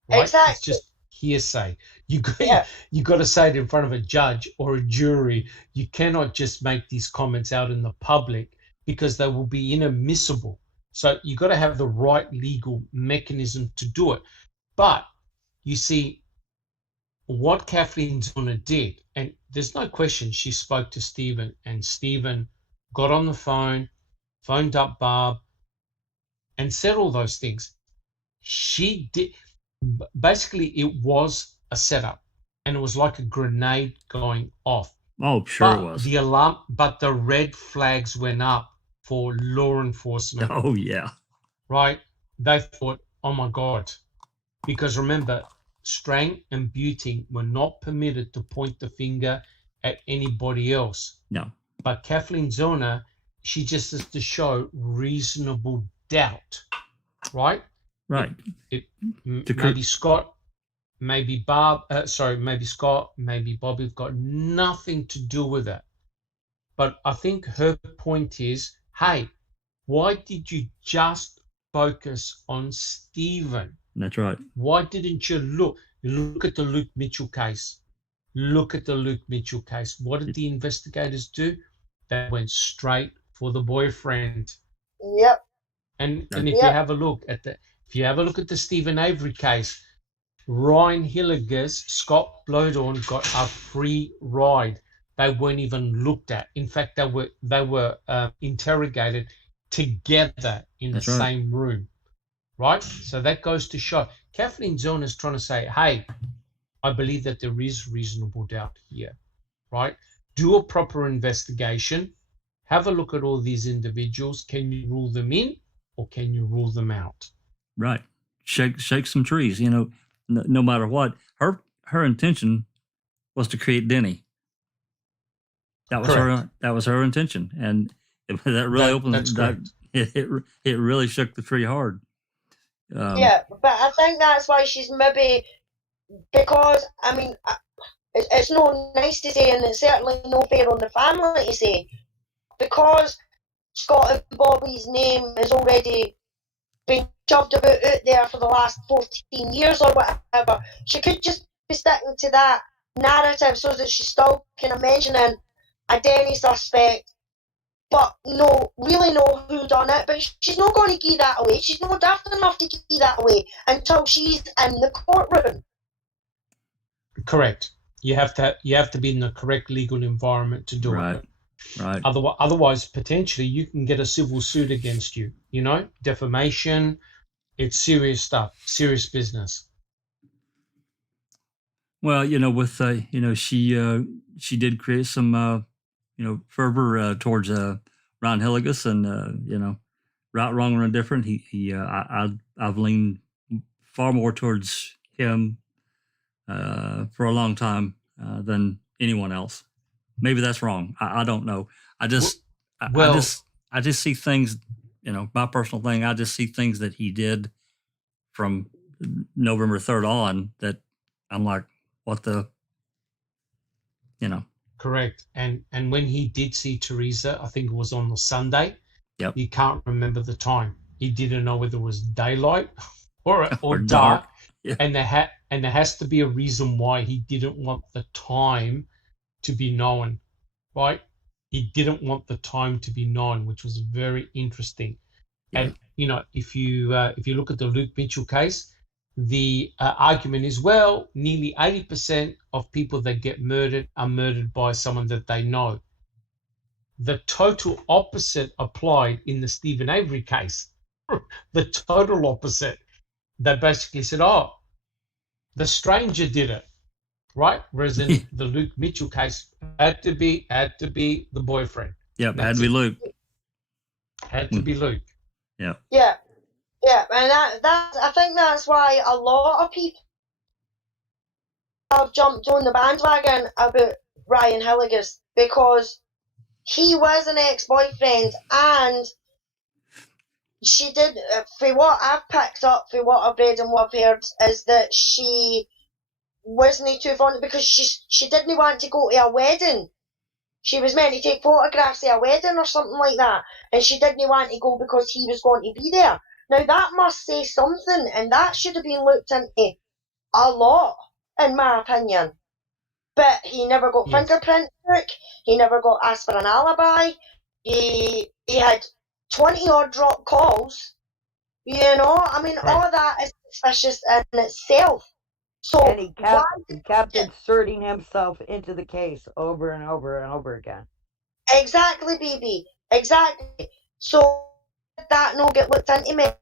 Right? Exactly. It's just hearsay. You got to say it in front of a judge or a jury. You cannot just make these comments out in the public because they will be inadmissible. So you got to have the right legal mechanism to do it. But you see, what Kathleen Zellner did, and there's no question she spoke to Stephen, and Stephen got on the phone, phoned up Barb, and said all those things. She did. Basically, it was a setup, and it was like a grenade going off. Oh, sure it was. But the red flags went up for law enforcement. Oh, yeah. Right? They thought, oh my God. Because remember, Strang and Buting were not permitted to point the finger at anybody else. No. But Kathleen Zellner, she just has to show reasonable doubt. Right? Right. Maybe Scott, maybe Barb, maybe Scott, maybe Bobby have got nothing to do with it. But I think her point is, hey, why did you just focus on Stephen? That's right. Why didn't you look at the Luke Mitchell case? Look at the Luke Mitchell case. What did the investigators do? They went straight for the boyfriend. Yep. And if you have a look at the Stephen Avery case, Ryan Hilliger's Scott Blodorn got a free ride. They weren't even looked at. In fact, they were interrogated together in the same room. Right? So that goes to show. Kathleen Zellner is trying to say, hey, I believe that there is reasonable doubt here. Right? Do a proper investigation. Have a look at all these individuals. Can you rule them in or can you rule them out? Right. Shake some trees. No matter what, her intention was to create Denny. That was her intention, and that really opened that. It really shook the tree hard. But I think that's why she's maybe, because it's not nice to say, and it's certainly no fair on the family to say, because Scott and Bobby's name has already been shoved about out there for the last 14 years or whatever. She could just be sticking to that narrative so that she's still kind of mentioning a Denny suspect but really know who done it. But she's not going to give that away. She's not daft enough to give that away until she's in the courtroom. Correct. You have to be in the correct legal environment to do it. Right. Otherwise, potentially, you can get a civil suit against you. Defamation. It's serious stuff, serious business. Well, with she did create some fervor towards Ron Hilligus, and right, wrong, or indifferent. I've leaned far more towards him for a long time than anyone else. Maybe that's wrong. I don't know. I just see things. My personal thing. I just see things that he did from November 3rd on that I'm like, what the, Correct. And when he did see Teresa, I think it was on the Sunday. Yep. He can't remember the time. He didn't know whether it was daylight or dark. Yeah. And there has to be a reason why he didn't want the time to be known, right? He didn't want the time to be known, which was very interesting. Yeah. And if you look at the Luke Mitchell case, the argument is, well, nearly 80% of people that get murdered are murdered by someone that they know. The total opposite applied in the Stephen Avery case. The total opposite. They basically said, oh, the stranger did it, right? Whereas in the Luke Mitchell case, had to be the boyfriend. Yep, had to be Luke. Had to be Luke. Yeah. Yeah. Yeah, and I think that's why a lot of people have jumped on the bandwagon about Ryan Hilligus, because he was an ex-boyfriend, and she did, for what I've picked up, for what I've read and what I've heard, is that she wasn't too fond, because she didn't want to go to a wedding. She was meant to take photographs at a wedding or something like that, and she didn't want to go because he was going to be there. Now, that must say something, and that should have been looked into a lot, in my opinion. But he never got fingerprint took. He never got asked for an alibi. He had 20-odd drop calls. I mean, all of that is suspicious in itself. So and he kept inserting himself into the case over and over and over again. Exactly, baby. Exactly. So that no get looked into more.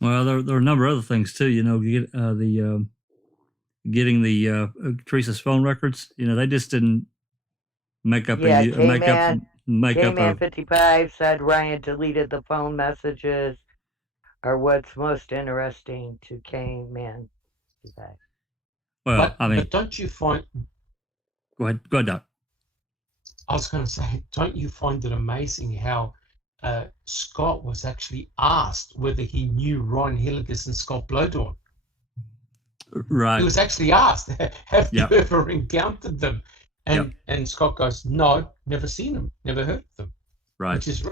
Well, there are a number of other things too. Getting the Teresa's phone records. They just didn't make up K-Man 55 said Ryan deleted the phone messages. Are what's most interesting to K-Man 55. Well, but don't you find? Go ahead, Doc. I was going to say, don't you find it amazing how Scott was actually asked whether he knew Ron Hilligus and Scott Blowdorn? Right. He was actually asked, have you ever encountered them? And Scott goes, no, never seen them, never heard of them. Right. Which is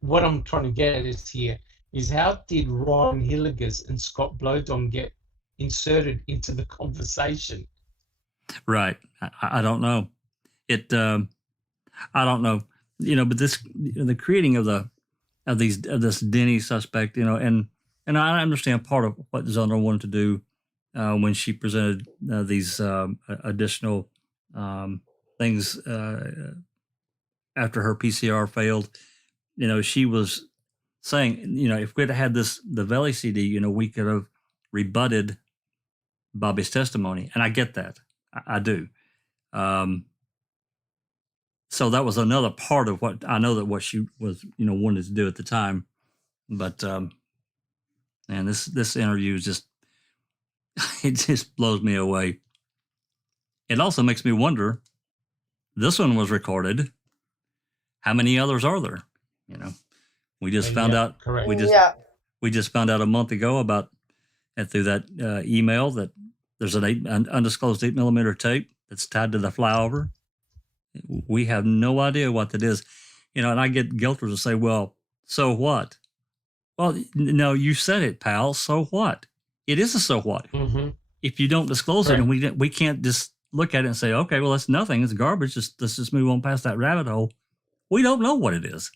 what I'm trying to get at is how did Ron Hilligus and Scott Blowdorn get inserted into the conversation? Right. I don't know. I don't know. But this, the creating of this Denny suspect, and I understand part of what Zundel wanted to do when she presented these additional things after her PCR failed. She was saying, if we'd had the Valley CD, we could have rebutted Bobby's testimony, and I get that. I do. So that was another part of what I know that what she was, wanted to do at the time. But man, this interview is just, it just blows me away. It also makes me wonder, this one was recorded. How many others are there? We just found out. Correct. We just found out a month ago about, and through that email, that there's an undisclosed 8mm tape that's tied to the flyover. We have no idea what that is, and I get guilters to say, "Well, so what?" Well, no, you said it, pal. So what? It is a so what. Mm-hmm. If you don't disclose it, and we can't just look at it and say, okay, well, that's nothing. It's garbage. Let's just move on past that rabbit hole. We don't know what it is.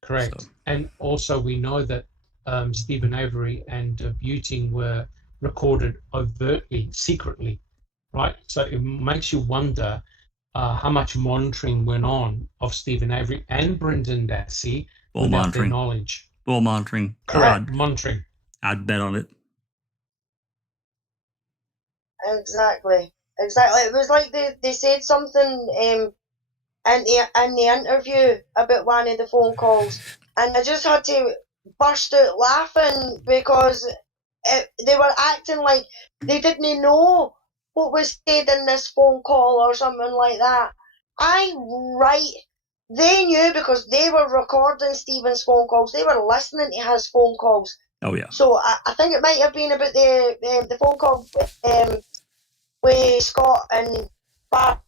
Correct. So. And also we know that Stephen Avery and Buting were recorded overtly, secretly, right? So it makes you wonder how much monitoring went on of Stephen Avery and Brendan Dassey without their knowledge. Full monitoring. Correct. Monitoring. I'd bet on it. Exactly. It was like they said something in the interview about one of the phone calls, and I just had to burst out laughing because they were acting like they didn't know what was said in this phone call or something like that. They knew because they were recording Stephen's phone calls. They were listening to his phone calls. Oh, yeah. So I think it might have been about the phone call with Scott and Barb,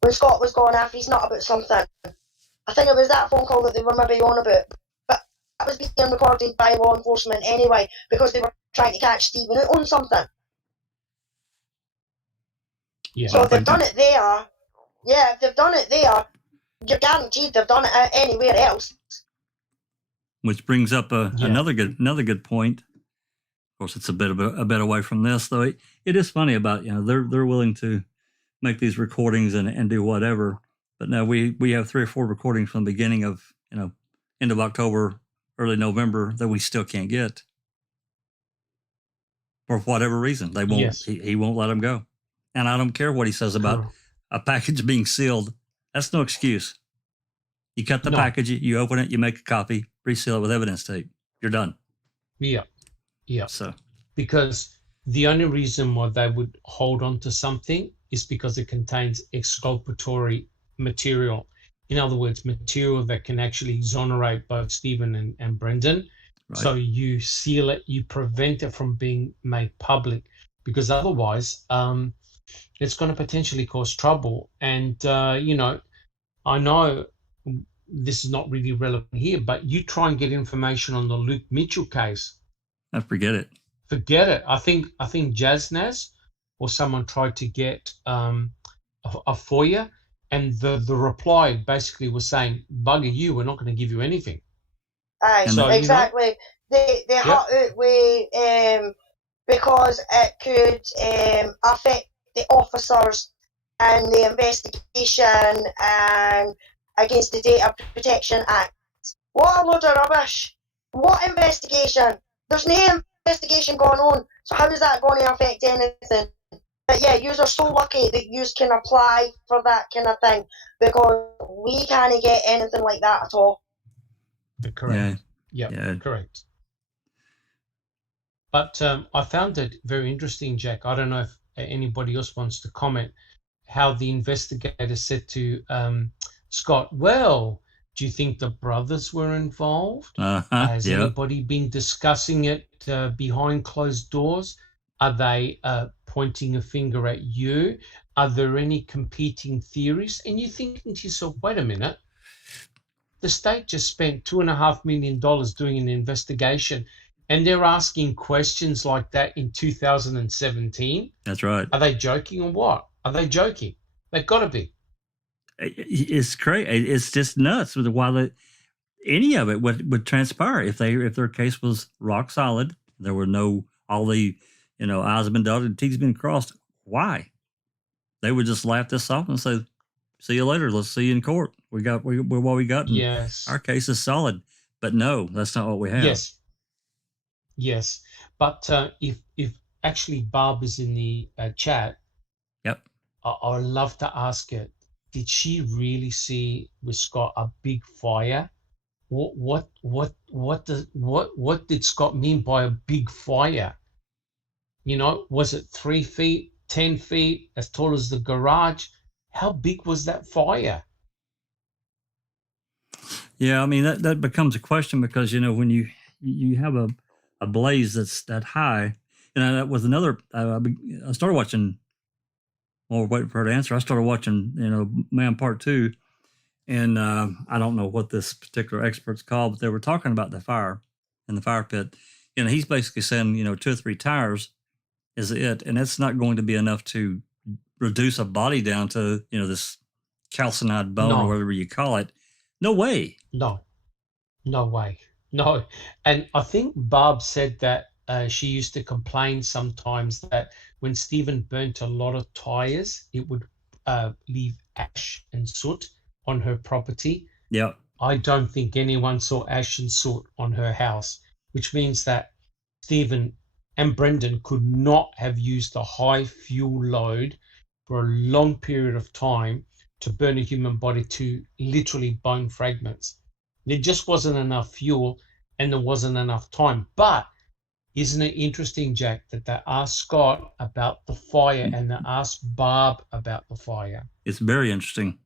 when Scott was going after his nut about something. I think it was that phone call that they were maybe on about. But that was being recorded by law enforcement anyway, because they were trying to catch Stephen on something. Yeah. So if they've done it there, you're guaranteed they've done it anywhere else. Which brings up another good point. Of course, it's a bit away from this, though. It is funny about, they're willing to make these recordings and do whatever. But now we have 3 or 4 recordings from the beginning of, end of October, early November that we still can't get for whatever reason. They won't. Yes. He won't let them go. And I don't care what he says about a package being sealed. That's no excuse. You cut the package, you open it, you make a copy, reseal it with evidence tape. You're done. Yeah. So, because the only reason why they would hold on to something is because it contains exculpatory material. In other words, material that can actually exonerate both Stephen and Brendan. Right. So you seal it, you prevent it from being made public, because otherwise it's going to potentially cause trouble. And, I know this is not really relevant here, but you try and get information on the Luke Mitchell case. Forget it. I think Jaznaz or someone tried to get a FOIA, and the reply basically was saying, "Bugger you, we're not going to give you anything." So, exactly. They had it with because it could affect the officers and the investigation and against the Data Protection Act. What a load of rubbish! What investigation? There's no investigation going on, so how is that going to affect anything? But yeah, you are so lucky that you can apply for that kind of thing, because we can't get anything like that at all. Correct. Yeah, correct. But I found it very interesting, Jack. I don't know if anybody else wants to comment how the investigator said to Scott, well, do you think the brothers were involved? Has anybody been discussing it behind closed doors? Are they pointing a finger at you? Are there any competing theories? And you're thinking to yourself, wait a minute. The state just spent $2.5 million doing an investigation, and they're asking questions like that in 2017. That's right. Are they joking or what? Are they joking? They've got to be. It's crazy. It's just nuts with why any of it would transpire if their case was rock solid. There were all the I's have been dotted, T's been crossed. Why? They would just laugh this off and say, "See you later. Let's see you in court. We got what we got. Yes, our case is solid." But no, that's not what we have. Yes. But if actually Barb is in the chat, yep, I'd love to ask her. Did she really see with Scott a big fire? What did Scott mean by a big fire? Was it 3 feet, 10 feet, as tall as the garage? How big was that fire? Yeah, I mean that becomes a question, because when you have a blaze that's that high, that was another. I started watching. While we're waiting for her to answer, I started watching, Man Part 2, and I don't know what this particular expert's called, but they were talking about the fire in the fire pit. He's basically saying, 2 or 3 tires, is it, and it's not going to be enough to reduce a body down to, this calcined bone or whatever you call it. No way. No way. No. And I think Barb said that she used to complain sometimes that when Stephen burnt a lot of tires, it would leave ash and soot on her property. Yeah. I don't think anyone saw ash and soot on her house, which means that Stephen and Brendan could not have used a high fuel load for a long period of time to burn a human body to literally bone fragments. There just wasn't enough fuel and there wasn't enough time. But isn't it interesting, Jack, that they asked Scott about the fire and they asked Barb about the fire? It's very interesting.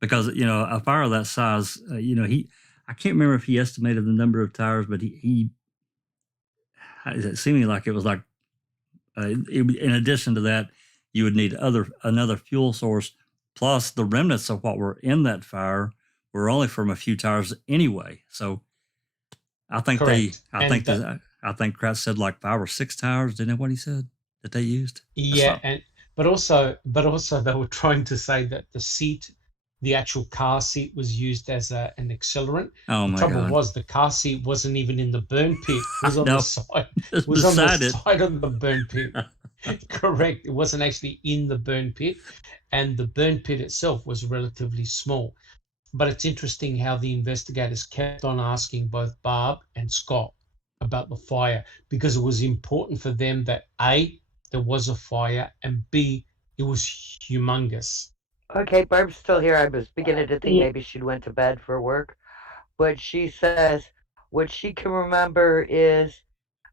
Because, a fire that size, I can't remember if he estimated the number of tires, but he it seemed like it was like, in addition to that, you would need another fuel source, plus the remnants of what were in that fire were only from a few tires anyway. So I think Correct. I think Kratz said like 5 or 6 tires. Didn't know what he said that they used? Yeah, but also they were trying to say that the actual car seat was used as an accelerant. Oh my God. The trouble was the car seat wasn't even in the burn pit. It was on the side. It was on the side of the burn pit. Correct. It wasn't actually in the burn pit, and the burn pit itself was relatively small. But it's interesting how the investigators kept on asking both Barb and Scott about the fire, because it was important for them that A, there was a fire, and B, it was humongous. Okay, Barb's still here. I was beginning to think maybe she went to bed for work. But she says what she can remember is,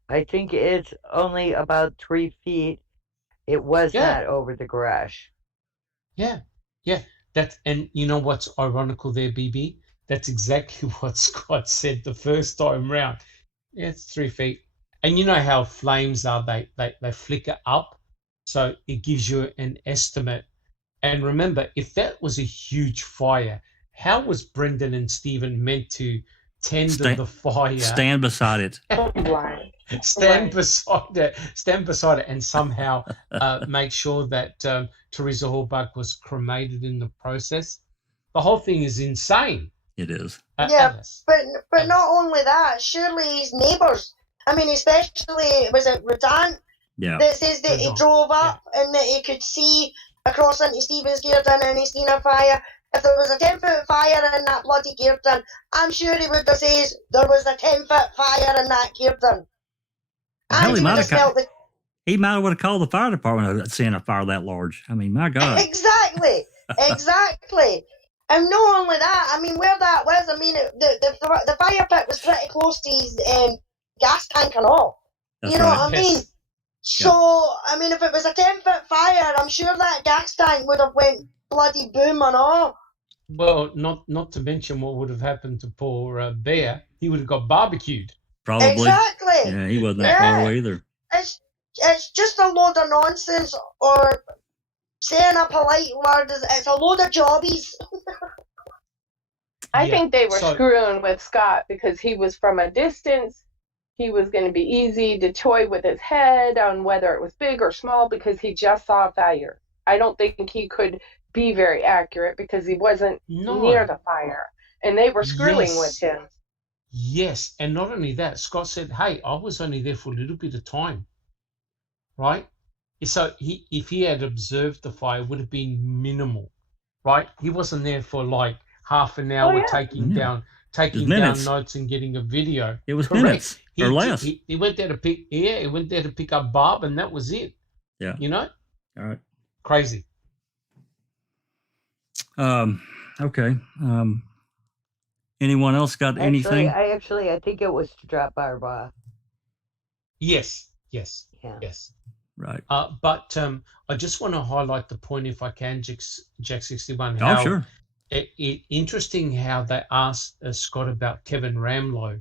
I think it's only about 3 feet. It was not over the garage. Yeah. And you know what's ironical there, BB? That's exactly what Scott said the first time round. Yeah, it's 3 feet. And you know how flames are, they flicker up. So it gives you an estimate. And remember, if that was a huge fire, how was Brendan and Stephen meant to tend to the fire? Stand beside it. Stand beside it, and somehow make sure that Teresa Hallbuck was cremated in the process. The whole thing is insane. It is. Alice. But not only that, surely his neighbours. I mean, especially, was it Rudan? Yeah. That says that he drove up and that he could see across into Stephen's Gearton and he's seen a fire. If there was a 10-foot fire in that bloody Gearton, I'm sure he would have said there was a 10-foot fire in that Gearton. Well, he might have called the fire department seeing a fire that large. I mean, my God. Exactly. And not only that, I mean, where that was, I mean, the fire pit was pretty close to his gas tank and all. That's you know right. what I mean? So, I mean, if it was a 10-foot fire, I'm sure that gas tank would have went bloody boom and all. Well, not to mention what would have happened to poor Bear. He would have got barbecued. Probably. Exactly. Yeah, he wasn't that far away either. It's just a load of nonsense, or saying a polite word, it's a load of jobbies. I think they were screwing with Scott because he was from a distance. He was going to be easy to toy with his head on whether it was big or small because he just saw a fire. I don't think he could be very accurate because he wasn't near the fire. And they were screwing with him. Yes, and not only that, Scott said, hey, I was only there for a little bit of time, right? So if he had observed the fire, it would have been minimal, right? He wasn't there for like half an hour taking down notes and getting a video. It was minutes or less. He went there to pick up Barb, and that was it. Yeah. You know? All right. Crazy. Okay. Anyone else got anything? I think it was to drop Barb off. Yes. Right. But I just want to highlight the point, if I can, Jack 61. Oh, sure. Interesting how they asked Scott about Kevin Ramlow,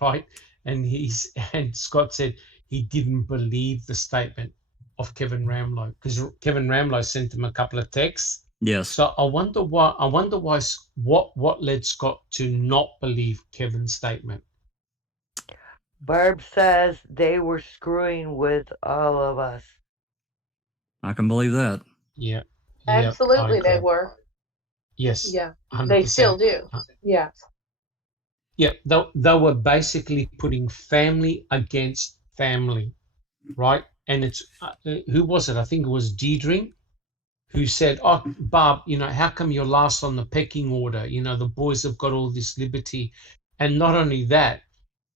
right? And Scott said he didn't believe the statement of Kevin Ramlow because Kevin Ramlow sent him a couple of texts. Yes. So I wonder why. What led Scott to not believe Kevin's statement? Barb says they were screwing with all of us. I can believe that. Yeah. Absolutely, they were. Yes. Yeah. 100%. They still do. Yeah. Yeah. They were basically putting family against family, right? And it's who was it? I think it was Deidre who said, "Oh, Barb, how come you're last on the pecking order? The boys have got all this liberty." And not only that,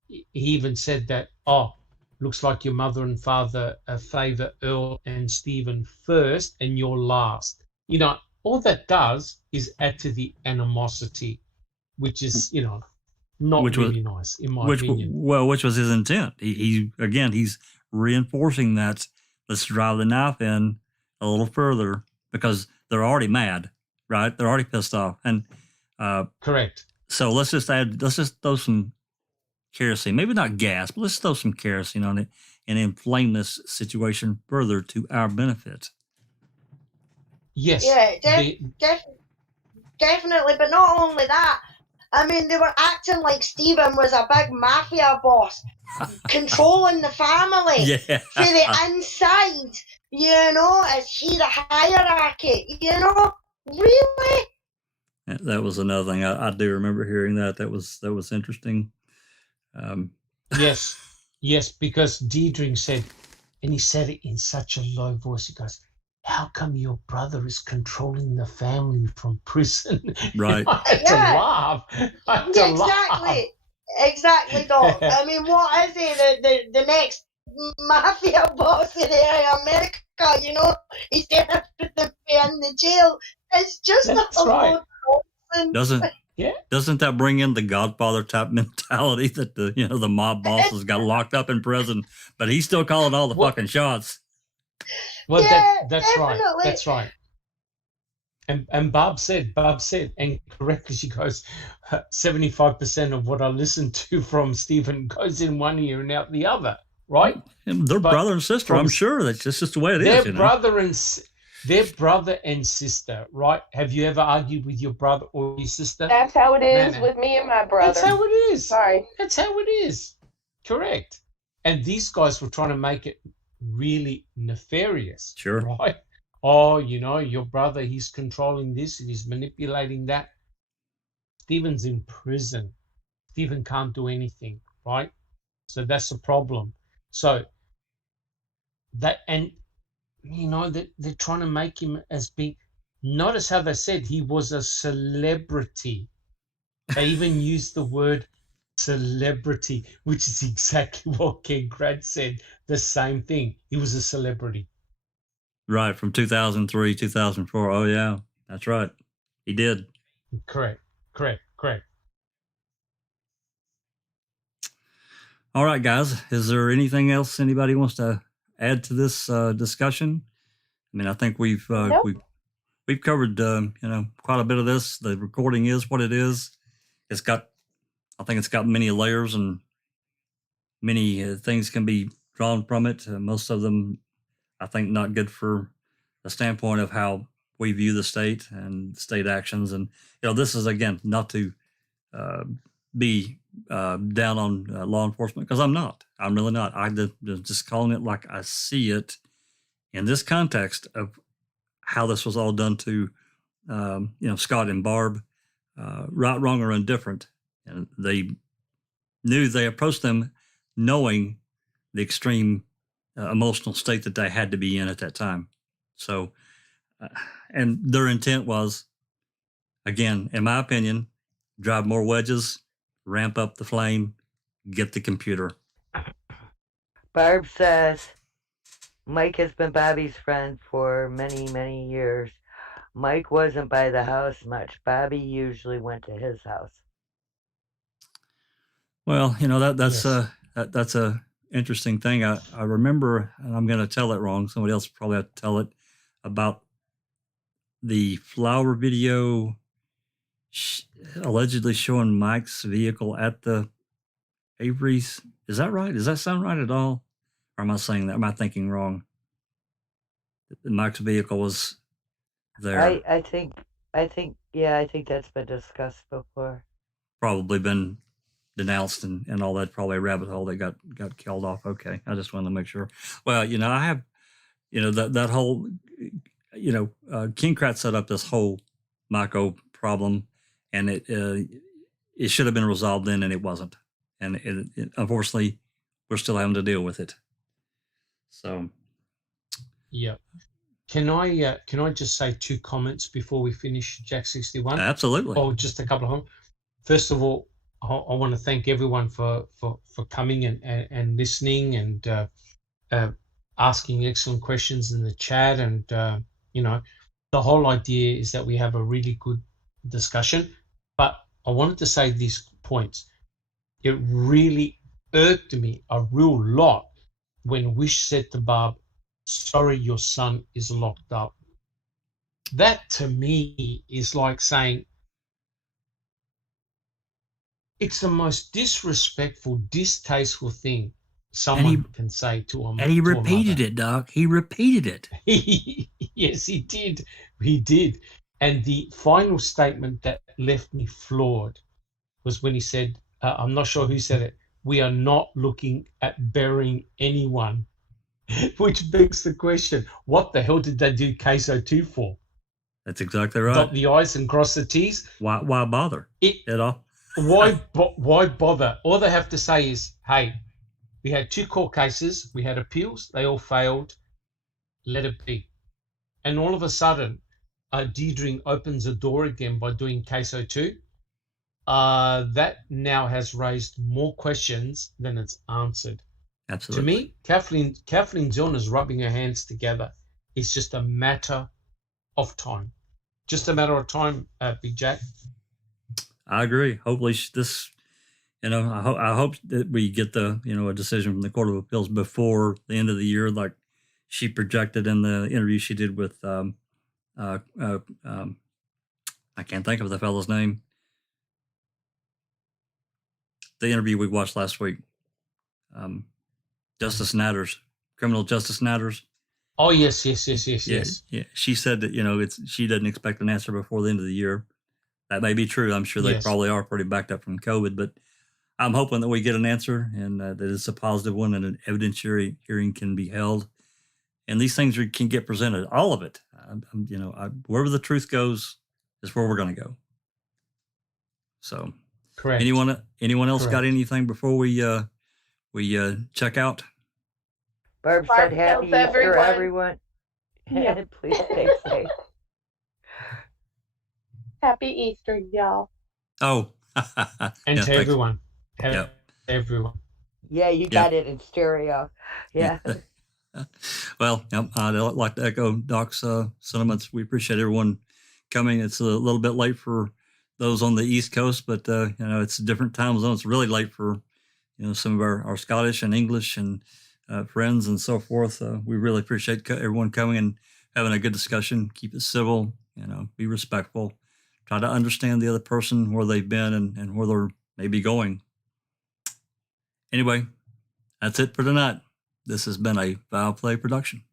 he even said that, "Oh, looks like your mother and father favor Earl and Stephen first and you're last." All that does is add to the animosity, which is, not really nice, in my opinion. Which was his intent. He's reinforcing that. Let's drive the knife in a little further because they're already mad, right? They're already pissed off. And correct. So let's just throw some kerosene, maybe not gas, but let's throw some kerosene on it and inflame this situation further to our benefit. Yes. Yeah, definitely. But not only that, I mean, they were acting like Stephen was a big mafia boss, controlling the family from the inside. Is he the hierarchy? Really? That was another thing. I do remember hearing that. That was interesting. Yes, because Deidre said, and he said it in such a low voice. He goes, "How come your brother is controlling the family from prison?" Right. I had to laugh. Exactly, Doc. I mean, what is he? The next mafia boss in America? He's going to put them in the jail. It's just a load of nonsense. Doesn't that bring in the Godfather type mentality that the mob bosses got locked up in prison, but he's still calling all the fucking shots? Well, that's right. And Barb said, and correctly, she goes, 75% of what I listen to from Stephen goes in one ear and out the other, right? And they're brother and sister. I'm sure that's just the way it is. Their brother and sister, right? Have you ever argued with your brother or your sister? That's how it is with me and my brother. That's how it is. Sorry. That's how it is. Correct. And these guys were trying to make it really nefarious. Sure. Right? Oh, your brother, he's controlling this and he's manipulating that. Stephen's in prison. Stephen can't do anything, right? So that's the problem. So that, and they're trying to make him as big. Notice how they said he was a celebrity. They even used the word celebrity, which is exactly what Ken Grad said. The same thing. He was a celebrity. Right, from 2003, 2004. Oh, yeah, that's right. He did. Correct. All right, guys. Is there anything else anybody wants to add to this discussion? I mean, I think we've covered quite a bit of this. The recording is what it is. I think it's got many layers and many things can be drawn from it. Most of them, I think, not good for the standpoint of how we view the state and state actions. And this is, again, not to be down on law enforcement, because I'm not. I'm really not. I'm just calling it like I see it in this context of how this was all done to Scott and Barb, right, wrong, or indifferent. And they approached them knowing the extreme emotional state that they had to be in at that time. So, and their intent was, again, in my opinion, drive more wedges, ramp up the flame, get the computer. Barb says, Mike has been Bobby's friend for many, many years. Mike wasn't by the house much. Bobby usually went to his house. Well, that's a interesting thing. I remember, and I'm going to tell it wrong. Somebody else probably have to tell it, about the flower video allegedly showing Mike's vehicle at the Avery's. Is that right? Does that sound right at all? Or am I saying that? Am I thinking wrong? Mike's vehicle was there. I think that's been discussed before. Probably been denounced and all that, probably a rabbit hole that got killed off. Okay, I just wanted to make sure. Well, I have, that whole, King Kratz set up this whole Mako problem, and it should have been resolved then, and it wasn't, and it unfortunately we're still having to deal with it. So, yeah. Can I just say 2 comments before we finish Jack 61? Absolutely. Oh, just a couple of them. First of all, I want to thank everyone for coming and listening and asking excellent questions in the chat. And, the whole idea is that we have a really good discussion. But I wanted to say these points. It really irked me a real lot when Wish said to Barb, "Sorry, your son is locked up." That to me is like saying, it's the most disrespectful, distasteful thing someone can say to a mother. And he repeated it, Doc. He repeated it. Yes, he did. He did. And the final statement that left me floored was when he said, I'm not sure who said it, "We are not looking at burying anyone." Which begs the question, what the hell did they do CASO 2 for? That's exactly right. Dot the I's and cross the T's? Why bother at all? Why bother? All they have to say is, hey, we had 2 court cases, we had appeals, they all failed, let it be. And all of a sudden, Deirdre opens a door again by doing CASO 2. That now has raised more questions than it's answered. Absolutely. To me, Kathleen Zorn is rubbing her hands together. It's just a matter of time. Just a matter of time, Big Jack. I agree. Hopefully this, I hope that we get a decision from the Court of Appeals before the end of the year, like she projected in the interview she did with, I can't think of the fellow's name. The interview we watched last week. Justice Natters, Criminal Justice Natters. Oh, yes. Yeah. She said that, she doesn't expect an answer before the end of the year. That may be true. I'm sure they probably are pretty backed up from COVID, but I'm hoping that we get an answer and that it's a positive one and an evidentiary hearing can be held. And these things can get presented, all of it. Wherever the truth goes is where we're going to go. So, correct. Anyone else got anything before we check out? Barb said happy Easter, everyone. Yeah. Please stay safe. Happy Easter, y'all. Oh. And to everyone. Everyone. Yeah, you got it in stereo. Yeah. Well, I'd like to echo Doc's sentiments. We appreciate everyone coming. It's a little bit late for those on the East Coast, but it's a different time zone. It's really late for some of our Scottish and English and friends and so forth. We really appreciate everyone coming and having a good discussion. Keep it civil, be respectful. Try to understand the other person, where they've been and where they're maybe going. Anyway, that's it for tonight. This has been a Foul Play production.